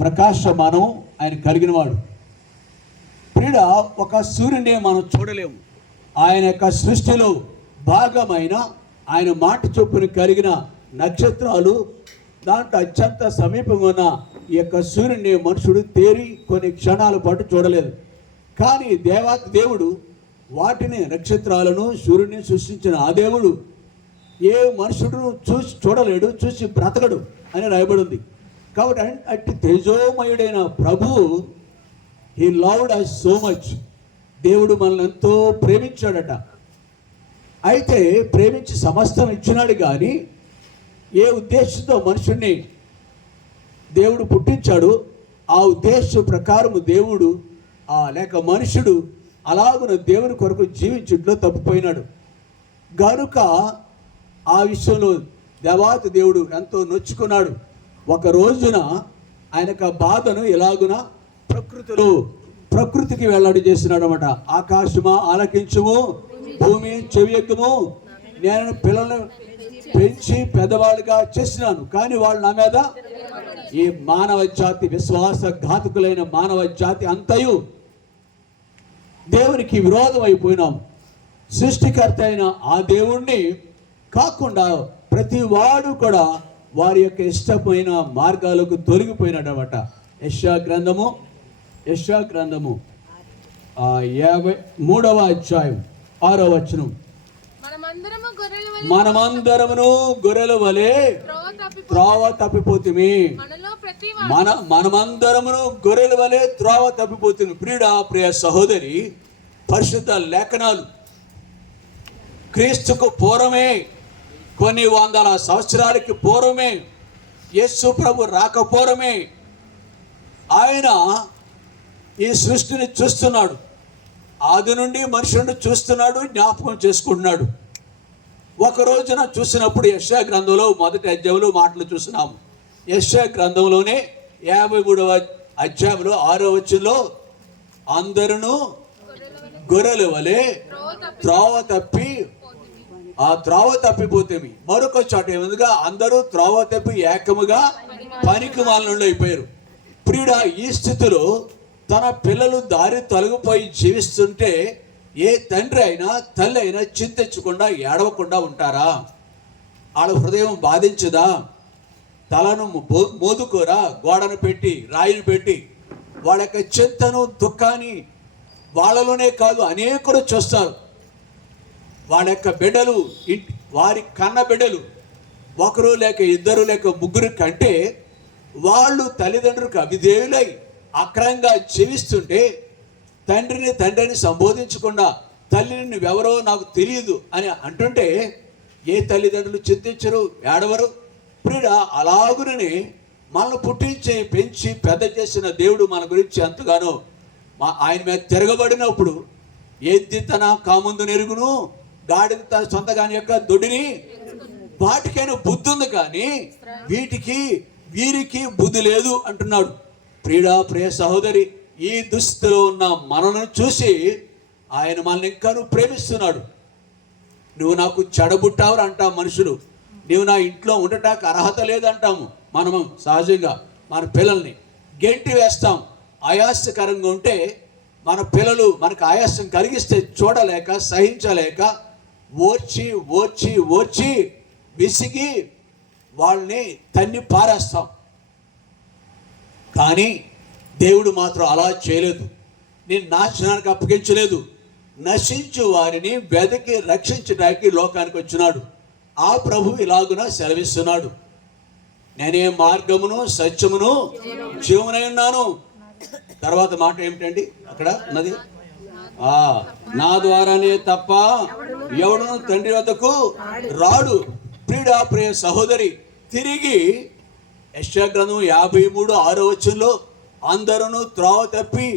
ప్రకాశమానం ఆయన కలిగిన వాడు. ప్రియుడ, ఒక సూర్యుని మనం చూడలేము. ఆయన యొక్క సృష్టిలో భాగమైన ఆయన మాట చొప్పున కలిగిన నక్షత్రాలు, దాంట్లో అత్యంత సమీపంగా ఉన్న ఈ యొక్క సూర్యుని మనుషుడు తేరి కొన్ని క్షణాల పాటు చూడలేదు. కానీ దేవుడు వాటిని, నక్షత్రాలను, సూర్యుని సృష్టించిన ఆ దేవుడు ఏ మనుషుడును చూడలేడు, చూసి బ్రతకడు అని రాయబడి ఉంది. కాబట్టి అట్టి తేజోమయుడైన ప్రభువు, he loved us so much. దేవుడు మనల్ని ఎంతో ప్రేమించాడట. అయితే ప్రేమించి సమస్తం ఇచ్చినాడు. కానీ ఏ ఉద్దేశంతో మనుషుణ్ణి దేవుడు పుట్టించాడు, ఆ ఉద్దేశం ప్రకారము దేవుడు లేక మనుషుడు అలాగున దేవుని కొరకు జీవించుట్లో తప్పిపోయినాడు. గనుక ఆ విషయంలో దేవాతి దేవుడు ఎంతో నొచ్చుకున్నాడు. ఒక రోజున ఆయన బాధను ఎలాగున ప్రకృతికి వెల్లడి చేసినాడు అన్నమాట. ఆకాశమా ఆలకించుము, భూమి చెవియెక్కుము, నేను పిల్లలను పెంచి పెద్దవాళ్ళుగా చేసినాను, కానీ వాళ్ళు నా మీద, ఈ మానవ జాతి, విశ్వాసఘాతకులైన మానవ జాతి అంతయు దేవునికి విరోధం అయిపోయినాం. సృష్టికర్త అయిన ఆ దేవుణ్ణి కాకుండా ప్రతి వాడు కూడా వారి యొక్క ఇష్టమైన మార్గాలకు తొలగిపోయినాడనమాట. యెషయా గ్రంథము 53వ అధ్యాయం 6వ వచనం, మనమందరమును గొర్రెల వలె త్రోవ తప్పిపోతిమి. మనమందరమును గొర్రెల వలె త్రోవ తప్పిపోతిమి. ప్రియ సహోదరి, పరిశుద్ధ లేఖనాలు క్రీస్తుకు పూర్వమే, కొన్ని వందల సంవత్సరాలకి పూర్వమే, యేసు ప్రభు రాకపోవడమే ఆయన ఈ సృష్టిని చూస్తున్నాడు. ఆది నుండి మనుషుడిని చూస్తున్నాడు, జ్ఞాపకం చేసుకుంటున్నాడు. ఒక రోజున చూసినప్పుడు యెషయా గ్రంథంలో మొదటి అధ్యాయంలో మాటలు చూస్తున్నాము. యెషయా గ్రంథంలోనే 53వ అధ్యాయంలో 6వ వచనంలో, అందరూ గొర్రెల వలె త్రోవ తప్పిపోతేమి. మరొక చోట ఏముందిగా, అందరూ త్రోవ తప్పి ఏకముగా పనికి మాలిన అయిపోయారు. ప్రియుడా, ఈ స్థితిలో తన పిల్లలు దారి తొలగిపోయి జీవిస్తుంటే ఏ తండ్రి అయినా తల్లి అయినా చింతించకుండా ఏడవకుండా ఉంటారా? వాళ్ళ హృదయం బాధించదా? తలను మోదుకోరా? గోడను పెట్టి, రాయిని పెట్టి వాళ్ళ యొక్క చింతను, దుఃఖాన్ని వాళ్ళలోనే కాదు అనేకులు చూస్తారు. వాళ్ళ యొక్క బిడ్డలు, వారి కన్న బిడ్డలు ఒకరు లేక ఇద్దరు లేక ముగ్గురు కంటే వాళ్ళు తల్లిదండ్రులకు అవిధేయులై అక్రమంగా జీవిస్తుంటే తండ్రిని సంబోధించకుండా తల్లిని నువ్వెవరో నాకు తెలియదు అని అంటుంటే ఏ తల్లిదండ్రులు చింతించరు, ఏడవరు. ప్రియుడా, అలాగునని మనల్ని పుట్టించి పెంచి పెద్ద చేసిన దేవుడు మన గురించి ఎంతగానో ఆయన మీద తిరగబడినప్పుడు, ఎద్ది తన కాముందు నెరుగును, గాడిద తన సొంతగాని యొక్క దొడ్డిని, వాటికైనా బుద్ధి ఉంది కానీ వీరికి బుద్ధి లేదు అంటున్నాడు. ప్రియ సహోదరి, ఈ దుస్థితిలో ఉన్న మనను చూసి ఆయన మనల్ని ఇంకా ప్రేమిస్తున్నాడు. నువ్వు నాకు చెడబుట్టావు అంటాం మనుషులు, నువ్వు నా ఇంట్లో ఉండటానికి అర్హత లేదంటాము. మనము సహజంగా మన పిల్లల్ని గెంటి వేస్తాం. ఆయాసకరంగా ఉంటే మన పిల్లలు మనకు ఆయాసం కలిగిస్తే చూడలేక, సహించలేక ఓర్చి విసిగి వాళ్ళని తన్ని పారేస్తాం. కానీ దేవుడు మాత్రం అలా చేయలేదు. నేను నాశనానికి అప్పగించలేదు, నశించు వారిని వెదకి రక్షించడానికి లోకానికి వచ్చినాడు. ఆ ప్రభు ఇలాగున సెలవిస్తున్నాడు, నేనే మార్గమును సత్యమును జీవనై ఉన్నాను. తర్వాత మాట ఏమిటండి అక్కడ ఉన్నది, నా ద్వారానే తప్ప ఎవడును తండ్రి వద్దకు రాడు. ప్రియ సహోదరి, తిరిగి యెషయా గ్రంథం 53:6 వచనంలో, అందరూ త్రోవ తప్పి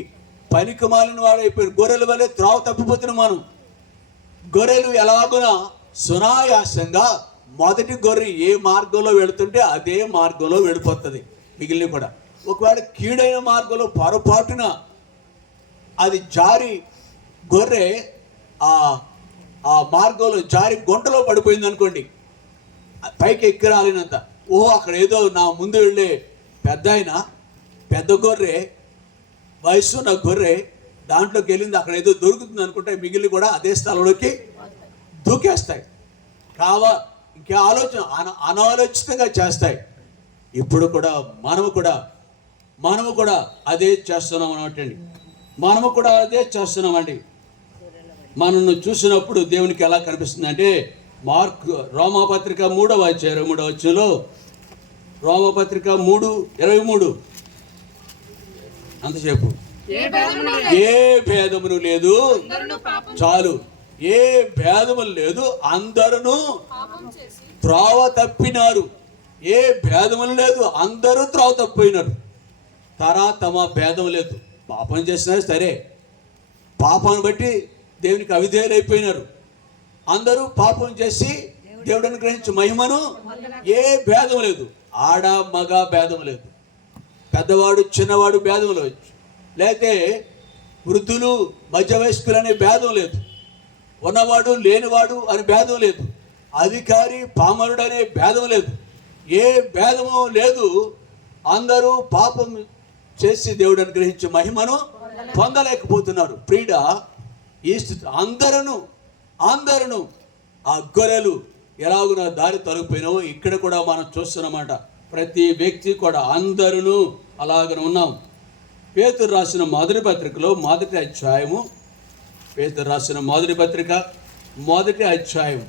పనికి మాలిన వాడైపోయారు. గొర్రెల వల్లే త్రోవ తప్పిపోతున్నాం మనం. గొర్రెలు ఎలాగున సునాయాసంగా మొదటి గొర్రె ఏ మార్గంలో వెళుతుంటే అదే మార్గంలో వెళ్ళిపోతుంది. మిగిలిన కూడా ఒకవేళ కీడైన మార్గంలో పొరపాటున అది జారి గొర్రె ఆ మార్గంలో జారి గుంటలో పడిపోయింది అనుకోండి, పైకి ఎక్కి రాలినంత, అక్కడ ఏదో నా ముందు వెళ్ళే పెద్ద ఆయన పెద్ద గొర్రె, వయసు ఉన్న గొర్రె దాంట్లోకి వెళ్ళింది, అక్కడ ఏదో దొరుకుతుంది అనుకుంటే మిగిలిన కూడా అదే స్థలంలోకి దూకేస్తాయి. ఇంకే ఆలోచన అనాలోచితంగా చేస్తాయి. ఇప్పుడు కూడా మనము కూడా అదే చేస్తున్నాం అన్నమాట. మనము కూడా అదే చేస్తున్నామండి. మనల్ని చూసినప్పుడు దేవునికి ఎలా కనిపిస్తుంది అంటే, రోమాపత్రిక 3వ అధ్యాయం 3వ వచనంలో, రోమాపత్రిక 3:23 అంతసేపు ఏ భేదమును లేదు, చాలు, ఏ భేదములు లేదు, అందరూ త్రోవ తప్పినారు. ఏ భేదములు లేదు, అందరూ త్రోవ తప్పిపోయినారు. తమ భేదం లేదు. పాపం చేసినా సరే, పాపాన్ని బట్టి దేవునికి అవిధేయులైపోయినారు. అందరూ పాపం చేసి దేవుడు అనుగ్రహించే మహిమను ఏ భేదం లేదు. ఆడ మగ భేదం లేదు, పెద్దవాడు చిన్నవాడు భేదం లేదు, లేకపోతే వృద్ధులు మధ్య వయస్కులు అనే భేదం లేదు, ఉన్నవాడు లేనివాడు అనే భేదం లేదు, అధికారి పామరుడు అనే భేదం లేదు. ఏ భేదము లేదు. అందరూ పాపం చేసి దేవుడు అనుగ్రహించే మహిమను పొందలేకపోతున్నారు. ప్రియుడ, ఈ స్థితి అందరూ ఆ గొర్రెలు ఎలాగున దారి తొలగిపోయినావో ఇక్కడ కూడా మనం చూస్తున్నమాట. ప్రతి వ్యక్తి కూడా అందరూ అలాగనే ఉన్నాం. పేతురు రాసిన మొదటి పత్రికలో మొదటి అధ్యాయము, పేతురు రాసిన మొదటి పత్రిక 1వ అధ్యాయం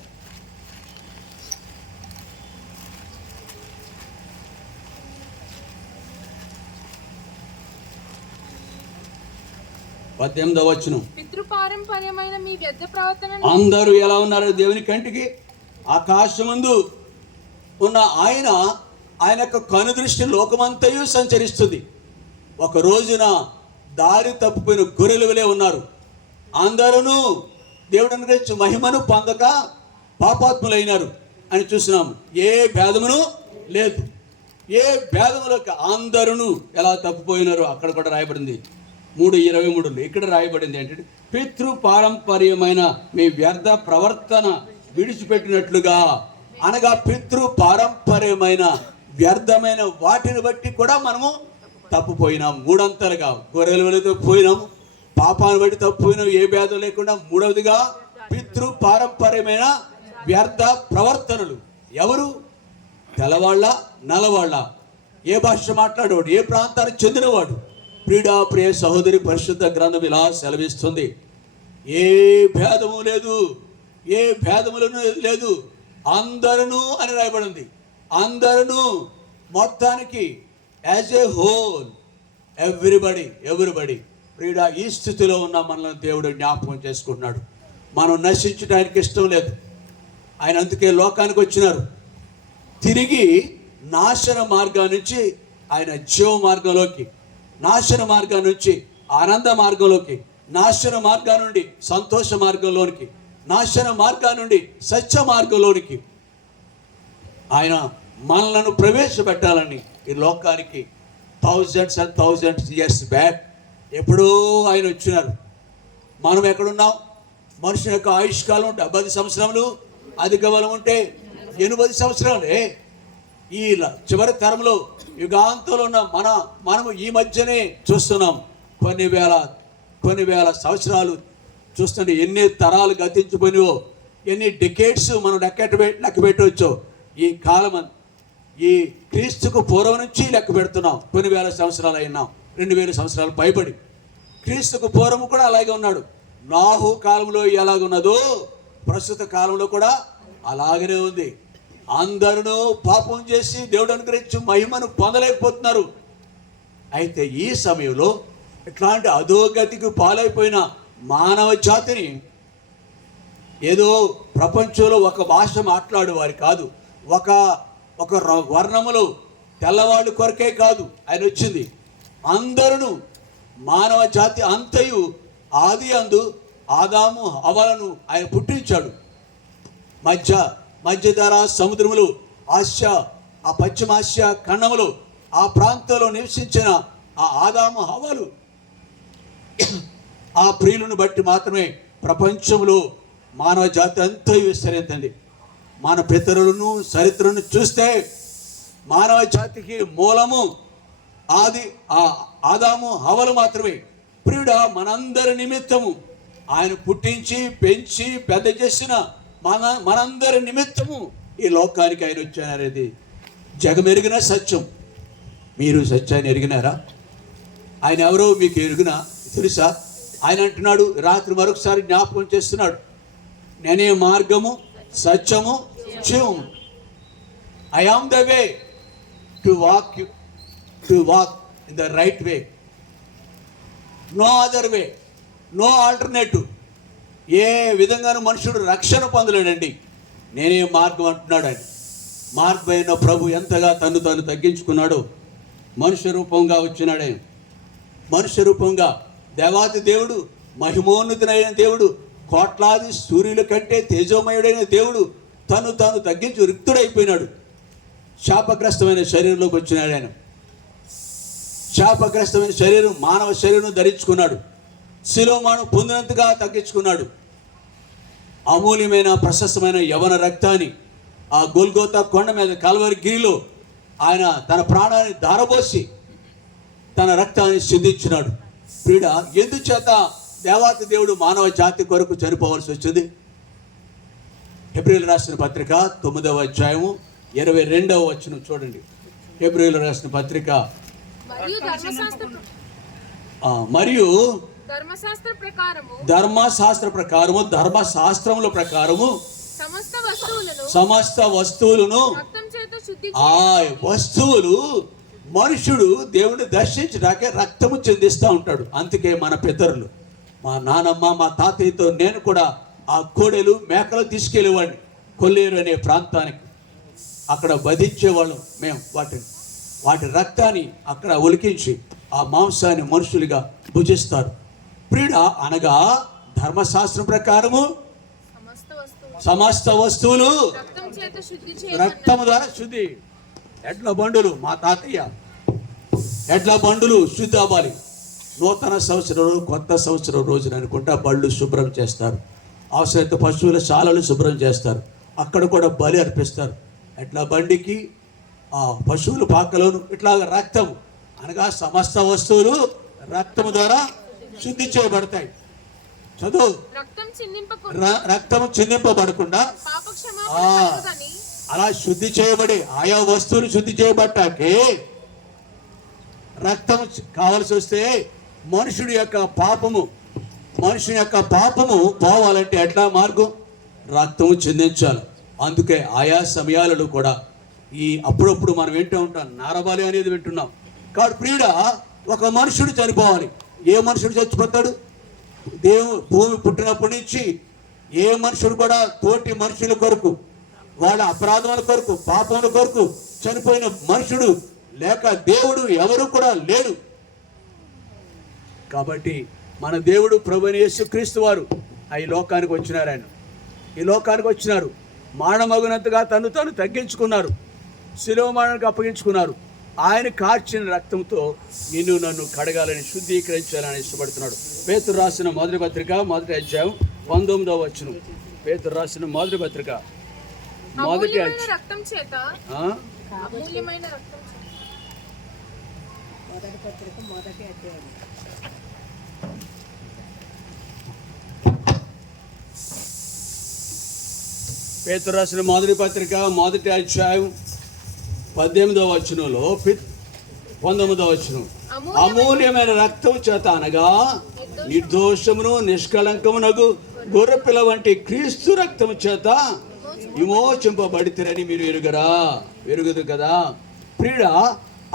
18వ వచనం. పితృపారంపర్యమైన మీ వ్యర్థ ప్రవర్తన. అందరూ ఎలా ఉన్నారు దేవుని కంటికి? ఆకాశమందు ఉన్న ఆయన యొక్క కనుదృష్టి లోకమంతయు సంచరిస్తుంది. ఒక రోజున దారి తప్పిపోయిన గొర్రెల వలె ఉన్నారు. అందరూ దేవుడు అనుగ్రహించి మహిమను పొందక పాపాత్ములైనారు అని చూస్తున్నాము. ఏ భేదమును లేదు. ఏ భేదములకు అందరూ ఎలా తప్పిపోయినారు అక్కడ కూడా రాయబడింది. 3:23 ఇక్కడ రాయబడింది ఏంటంటే, పితృ పారంపర్యమైన మీ వ్యర్థ ప్రవర్తన విడిచిపెట్టినట్లుగా, అనగా పితృ పారంపర్యమైన వ్యర్థమైన వాటిని బట్టి కూడా మనము తప్పిపోయినాం. 3 గొర్రెల వలె తప్పిపోయినాము, పాపాన్ని బట్టి తప్పిపోయినాం, ఏ భేదం లేకుండా. 3వదిగా పితృ పారంపర్యమైన వ్యర్థ ప్రవర్తనలు. ఎవరు? తెల్లవాళ్ళ, నల్లవాళ్ళ, ఏ భాష మాట్లాడేవాడు, ఏ ప్రాంతానికి చెందినవాడు. ప్రియ సహోదరి, పరిశుద్ధ గ్రంథం ఇలా సెలవిస్తుంది, ఏ భేదము లేదు, ఏ భేదములను లేదు, అందరూ అని రాయబడింది. అందరూ మొత్తానికి, యాజ్ ఏ హోల్, ఎవ్రీబడి. ప్రియుడా, ఈ స్థితిలో ఉన్న మనల్ని దేవుడు జ్ఞాపకం చేసుకుంటున్నాడు. మనం నశించడానికి ఇష్టం లేదు. ఆయన అందుకే లోకానికి వచ్చినారు. తిరిగి నాశన మార్గం నుంచి ఆయన జీవ మార్గంలోకి, నాశన మార్గం నుంచి ఆనంద మార్గంలోకి, నాశన మార్గం నుండి సంతోష మార్గంలోనికి, నాశన మార్గం నుండి సత్య మార్గంలోనికి ఆయన మనలను ప్రవేశపెట్టాలని ఈ లోకానికి thousands and thousands years back ఎప్పుడూ ఆయన వచ్చినారు. మనం ఎక్కడున్నాం? మనుషుని యొక్క ఆయుష్కాలం 70 సంవత్సరములు, అధిక బలం ఉంటే 80 సంవత్సరాలే. ఈ చివరి తరంలో యుగాంతంలో ఉన్న మనము ఈ మధ్యనే చూస్తున్నాం. కొన్ని వేల సంవత్సరాలు చూస్తుంటే ఎన్ని తరాలు గతించిపోయినావో, ఎన్ని డికేట్స్ మనం లెక్క పెట్టవచ్చో. ఈ కాలం, ఈ క్రీస్తుకు పూర్వం నుంచి లెక్క పెడుతున్నాం. కొన్ని వేల సంవత్సరాలు అయినాం, 2000 సంవత్సరాలు పైబడి. క్రీస్తుకు పూర్వం కూడా అలాగే ఉన్నాడు. నాహు కాలంలో ఎలాగున్నదో ప్రస్తుత కాలంలో కూడా అలాగనే ఉంది. అందరూ పాపం చేసి దేవుడు అనుగ్రహించి మహిమను పొందలేకపోతున్నారు. అయితే ఈ సమయంలో ఇట్లాంటి అధోగతికి పాలైపోయిన మానవ జాతిని, ఏదో ప్రపంచంలో ఒక భాష మాట్లాడేవారు కాదు, ఒక వర్ణములు తెల్లవాళ్ళు కొరకే కాదు ఆయన వచ్చింది. అందరూ మానవ జాతి అంతయు ఆది అందు ఆదాము హవ్వలను ఆయన పుట్టించాడు. మధ్యధరా సముద్రములు, ఆసియా, ఆ పశ్చిమాసియా ఖండములు, ఆ ప్రాంతంలో నివసించిన ఆ ఆదాము హవ్వలు, ఆ ప్రియులను బట్టి మాత్రమే ప్రపంచంలో మానవ జాతి అంతయు విస్తరించింది. మన పితరులను చరిత్రను చూస్తే మానవ జాతికి మూలము ఆదాము హవ్వలు మాత్రమే. ప్రియుడా, మనందరి నిమిత్తము ఆయన పుట్టించి పెంచి పెద్ద చేసిన మనందరి నిమిత్తము ఈ లోకానికి ఆయన వచ్చారనేది జగమెరిగిన సత్యం. మీరు సత్యాన్ని ఎరిగినారా? ఆయన ఎవరో మీకు ఎరుగునా తెలుసా? ఆయన అంటున్నాడు, రాత్రి మరొకసారి జ్ఞాపకం చేస్తున్నాడు, నేనే మార్గము సత్యము జీవము. I am the way to walk in the right way, no other way, no alternative. ఏ విధంగానూ మనుషుడు రక్షణ పొందలేడండి. నేనే మార్గం అంటున్నాడు ఆయన. మార్గమైన ప్రభు ఎంతగా తను తగ్గించుకున్నాడో, మనుష్య రూపంగా వచ్చినాడు ఆయన. మనుష్య రూపంగా దేవాతి దేవుడు, మహిమోన్నతుడైన దేవుడు, కోట్లాది సూర్యుల కంటే తేజోమయుడైన దేవుడు తను తగ్గించి రిక్తుడైపోయినాడు. శాపగ్రస్తమైన శరీరంలోకి వచ్చినాడు ఆయన. శాపగ్రస్తమైన శరీరం, మానవ శరీరం ధరించుకున్నాడు. శిలోమాను పొందినంతగా తగ్గించుకున్నాడు. అమూల్యమైన ప్రశస్తమైన యవన రక్తాన్ని ఆ గొల్గోతా కొండ మీద కల్వరి గిరిలో ఆయన తన ప్రాణాన్ని ధారపోసి తన రక్తాన్ని సిద్ధించినాడు. ప్రియుడ, ఎందుచేత దేవాతి దేవుడు మానవ జాతి కొరకు చనిపోవాల్సి వచ్చింది? హెబ్రీయులు రాసిన పత్రిక 9వ అధ్యాయము 22వ వచనం చూడండి. హెబ్రీయులు రాసిన పత్రిక మరియు ధర్మశాస్త్ర ప్రకారము ధర్మశాస్త్రముల ప్రకారము సమస్త వస్తువులను ఆ వస్తువులు మనుషుడు దేవుని దర్శించడానికే రక్తము చెందిస్తూ ఉంటాడు. అందుకే మన పితరులు, మా నానమ్మ, మా తాతయ్యతో నేను కూడా ఆ కోడెలు మేకలు తీసుకెళ్ళేవాడిని కొల్లేరు అనే ప్రాంతానికి. అక్కడ వధించేవాళ్ళం మేము. వాటి రక్తాన్ని అక్కడ ఒలికించి ఆ మాంసాన్ని మనుషులుగా భుజిస్తారు. ప్రియుడ, అనగా ధర్మశాస్త్రం ప్రకారము సమస్త వస్తువులు రక్తము ద్వారా శుద్ధి. ఎడ్ల బండులు, మా తాతయ్య ఎడ్ల బండులు శుద్ధి అవ్వాలి. నూతన సంవత్సరం, కొత్త సంవత్సరం రోజున అనుకుంటా బళ్ళు శుభ్రం చేస్తారు. అవసరమైతే పశువుల శాలలు శుభ్రం చేస్తారు. అక్కడ కూడా బలి అర్పిస్తారు. ఎడ్ల బండికి, ఆ పశువుల పాకలోను ఇట్లాగ రక్తం అనగా సమస్త వస్తువులు రక్తము ద్వారా శుద్ధి చేయబడతాయి. చదువు, రక్తము చిందింపబడకుండా అలా శుద్ధి చేయబడి ఆయా వస్తువులు శుద్ధి చేయబట్టాకే రక్తము కావాల్సి వస్తే మనుషుని యొక్క పాపము పోవాలంటే ఎట్లా మార్గం? రక్తము చిందించాలి. అందుకే ఆయా సమయాలలో కూడా అప్పుడప్పుడు మనం వింటూ ఉంటాం, నారబాలి అనేది వింటున్నాం. కాబట్టి ప్రియుడ, ఒక మనుషుడు చనిపోవాలి. ఏ మనుషుడు చచ్చిపోతాడు? భూమి పుట్టినప్పటి నుంచి ఏ మనుషుడు కూడా తోటి మనుషుల కొరకు, వాళ్ళ అపరాధముల కొరకు, పాపముల కొరకు చనిపోయిన మనుషుడు లేక దేవుడు ఎవరు కూడా లేడు. కాబట్టి మన దేవుడు ప్రభువైన యేసుక్రీస్తు వారు ఈ లోకానికి వచ్చినారు. ఆయన ఈ లోకానికి వచ్చినారు. మానమగునంతగా తను తగ్గించుకున్నారు. శిలువ మరణానికి అప్పగించుకున్నారు. ఆయన కార్చిన రక్తంతో నిన్ను నన్ను కడగాలని, శుద్ధీకరించాలని ఇష్టపడుతున్నాడు. పేతురు రాసిన మొదటి పత్రిక 1వ అధ్యాయం 19వ వచనం. పేతురు రాసిన మొదటి పత్రిక 1వ అధ్యాయం. పేతురు రాసిన మొదటి పత్రిక 1వ అధ్యాయం 18వ వచనంలో 19వ వచనం, అమూల్యమైన రక్తం చేత అనగా నిర్దోషమును నిష్కళంకమునగు గొర్రెపిల్ల వంటి క్రీస్తు రక్తము చేత విమోచింపబడితిరని మీరు ఎరుగుదు కదా. ప్రియుడ,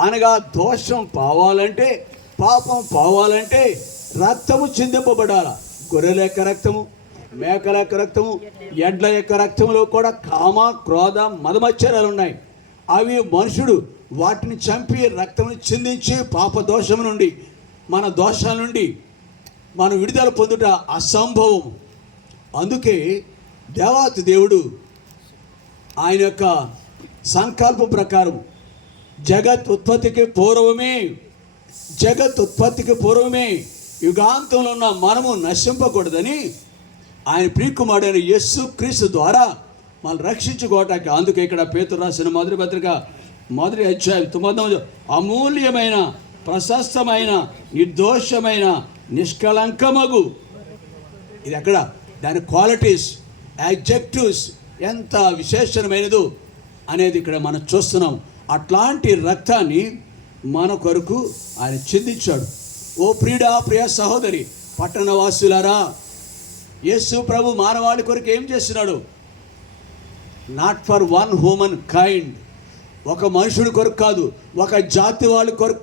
అనగా దోషం పోవాలంటే, పాపం పోవాలంటే రక్తము చిందింపబడాల. గొర్రెల యొక్క రక్తము, మేకల యొక్క రక్తము, ఎడ్ల యొక్క రక్తంలో కూడా కామ, క్రోధ, మదమచ్చరాలు ఉన్నాయి. అవి మనుషుడు వాటిని చంపి రక్తముని చిందించి పాప దోషం నుండి, మన దోషాల నుండి మనం విడుదల పొందుట అసంభవం. అందుకే దేవాతి దేవుడు ఆయన యొక్క సంకల్ప ప్రకారం జగత్ ఉత్పత్తికి పూర్వమే యుగాంతంలో ఉన్న మనము నశింపకూడదని ఆయన ప్రియకుమారుడైన యేసుక్రీస్తు ద్వారా మనం రక్షించుకోవటానికి. అందుకే ఇక్కడ పేతురు రాసిన మొదటి పత్రిక 1వ అధ్యాయం 9వ అమూల్యమైన ప్రశస్తమైన, నిర్దోషమైన, నిష్కళంకమగు. ఇది ఎక్కడ దాని క్వాలిటీస్, యాడ్జెక్టివ్స్ ఎంత విశేషమైనదో అనేది ఇక్కడ మనం చూస్తున్నాం. అట్లాంటి రక్తాన్ని మన కొరకు ఆయన చిందించాడు. ఓ ప్రియ సహోదరి, పట్టణవాసులారా, యేసు ప్రభు మానవాళి కొరకు ఏం చేస్తున్నాడు? Not for one human kind, ఒక మనుషుడి కొరకు కాదు, ఒక జాతి వాళ్ళ కొరకు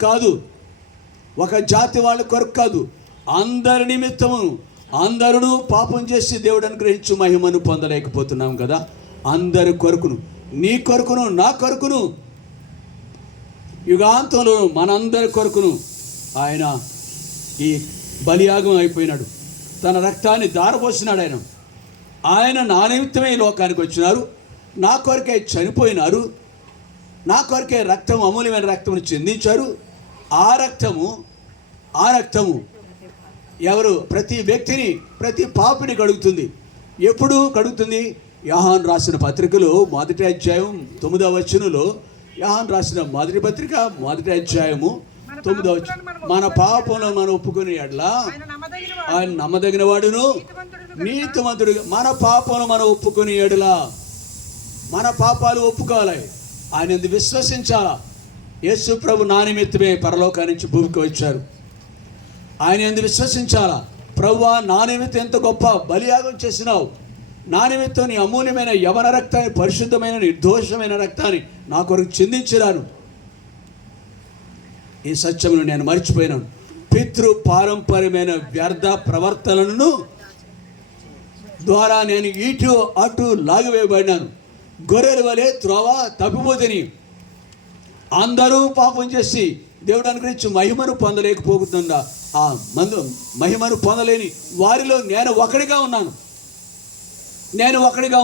కాదు, అందరి నిమిత్తము. అందరూ పాపం చేసి దేవుడు అనుగ్రహించు మహిమను పొందలేకపోతున్నాం కదా. అందరి కొరకును, నీ కొరకును, నా కొరకును, యుగాంతంలో మనందరి కొరకును ఆయన ఈ బలియాగం అయిపోయినాడు. తన రక్తాన్ని ధారపోసినాడు. ఆయన నా నిమిత్తమే ఈ లోకానికి వచ్చినారు, నా కొరకే చనిపోయినారు, నా కొరకే రక్తం, అమూల్యమైన రక్తమును చెందించారు. ఆ రక్తము ఎవరు? ప్రతి వ్యక్తిని, ప్రతి పాపిని కడుగుతుంది. ఎప్పుడు కడుగుతుంది? యోహాను రాసిన పత్రికలో 1వ అధ్యాయం 9వ వచనంలో, యోహాను రాసిన మొదటి పత్రిక 1వ అధ్యాయము 9వ వచనం, మన పాపములను మనం ఒప్పుకునే ఎడల ఆయన నమ్మదగిన వాడును నీతిమంతుడు. మన పాపములను మనం ఒప్పుకునే ఎడల, మన పాపాలు ఒప్పుకోవాలి, ఆయన విశ్వసించాలా. యేసు ప్రభు నా నిమిత్తమే పరలోకా నుంచి భూమికి వచ్చారు, ఆయన ఎందుకు విశ్వసించాలా. ప్రభువా, నా నిమిత్తం ఎంత గొప్ప బలియాగం చేసినావు, నా నిమిత్తం నీ అమూల్యమైన యవన రక్తాన్ని, పరిశుద్ధమైన నిర్దోషమైన రక్తాన్ని నా కొరకు చిందించినాను. ఈ సత్యమును నేను మర్చిపోయినాను. పితృ పారంపర్యమైన వ్యర్థ ప్రవర్తనలను ద్వారా నేను ఇటు అటు లాగివేయబడినాను. గొర్రెల వలె త్రోవ తప్పిపోతేని. అందరూ పాపం చేసి దేవుడు అనుగ్రహించి మహిమను పొందలేకపోతుందా? ఆ మహిమను పొందలేని వారిలో నేను ఒకడిగా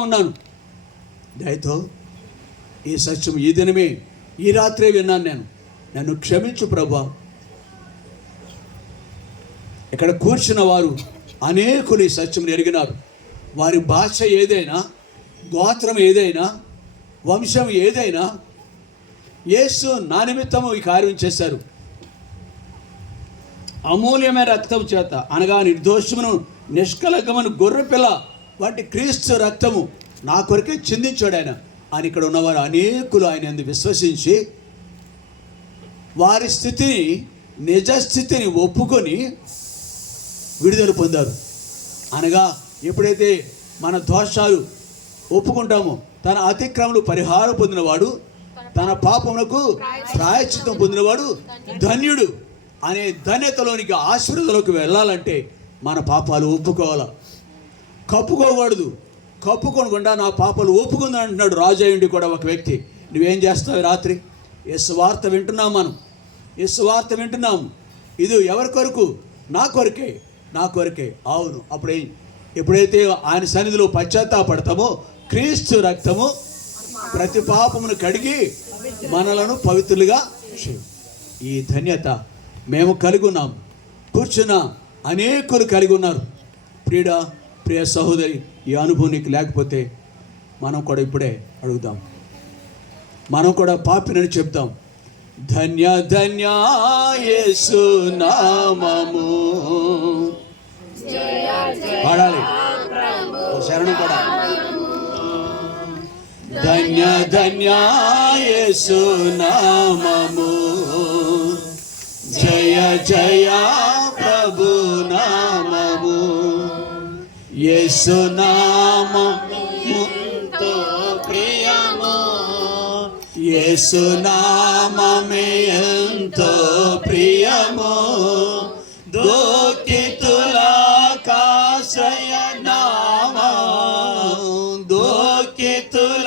ఉన్నాను. దయతో ఈ సత్యం ఈ దినమే, ఈ రాత్రే విన్నాను. నన్ను క్షమించు ప్రభా. ఇక్కడ కూర్చున్న వారు అనేకులు ఈ సత్యం ఎరిగినారు. వారి భాష ఏదైనా, గోత్రం ఏదైనా, వంశం ఏదైనా, యేసు నా నిమిత్తము ఈ కార్యం చేశారు. అమూల్యమైన రక్తం చేత, అనగా నిర్దోషమును, నిష్కలకమును గొర్రెపిల్ల వంటి క్రీస్తు రక్తము నా కొరకే చిందించాడు ఆయన అని ఇక్కడ ఉన్నవారు అనేకులు ఆయన యందు విశ్వసించి వారి స్థితిని, నిజస్థితిని ఒప్పుకొని విడుదల పొందారు. అనగా ఎప్పుడైతే మన దోషాలు ఒప్పుకుంటామో, తన అతిక్రమలు పరిహారం పొందినవాడు, తన పాపమునకు ప్రాయశ్చిత్తం పొందినవాడు ధన్యుడు అనే ధన్యతలోనికి, ఆశీర్వాదంలోకి వెళ్ళాలంటే మన పాపాలు ఒప్పుకోవాలి. కప్పుకోకూడదు. కప్పుకోకుండా నా పాపాలు ఒప్పుకుందని అంటున్నాడు రాజు అయ్యుండి కూడా ఒక వ్యక్తి. నువ్వేం చేస్తావు? రాత్రి యేసు వార్త వింటున్నాం, మనం యేసు వార్త వింటున్నాం. ఇది ఎవరి కొరకు? నా కొరకే. అవును. ఎప్పుడైతే ఆయన సన్నిధిలో పశ్చాత్తాపడతామో, క్రీస్తు రక్తము ప్రతి పాపమును కడిగి మనలను పవిత్రులుగా చేయి. ఈ ధన్యత మేము కలిగి ఉన్నాం. కూర్చున్న అనేకులు కలిగి ఉన్నారు. ప్రియ సహోదరి, ఈ అనుభవం నీకు లేకపోతే మనం కూడా ఇప్పుడే అడుగుదాం. మనం కూడా పాపినని చెప్తాం. ధన్య ధన్య యేసు నామము. పాడాలి శరణం కూడా. ధన్య ధన్య యేసు నామము. జయ జయ ప్రభు నామము. యేసు నామము ఎంతో ప్రియము. యేసు నామమే ఎంతో ప్రియము. దోకితులాకాశ్రయ నామం. దోకితులాకాశ్రయ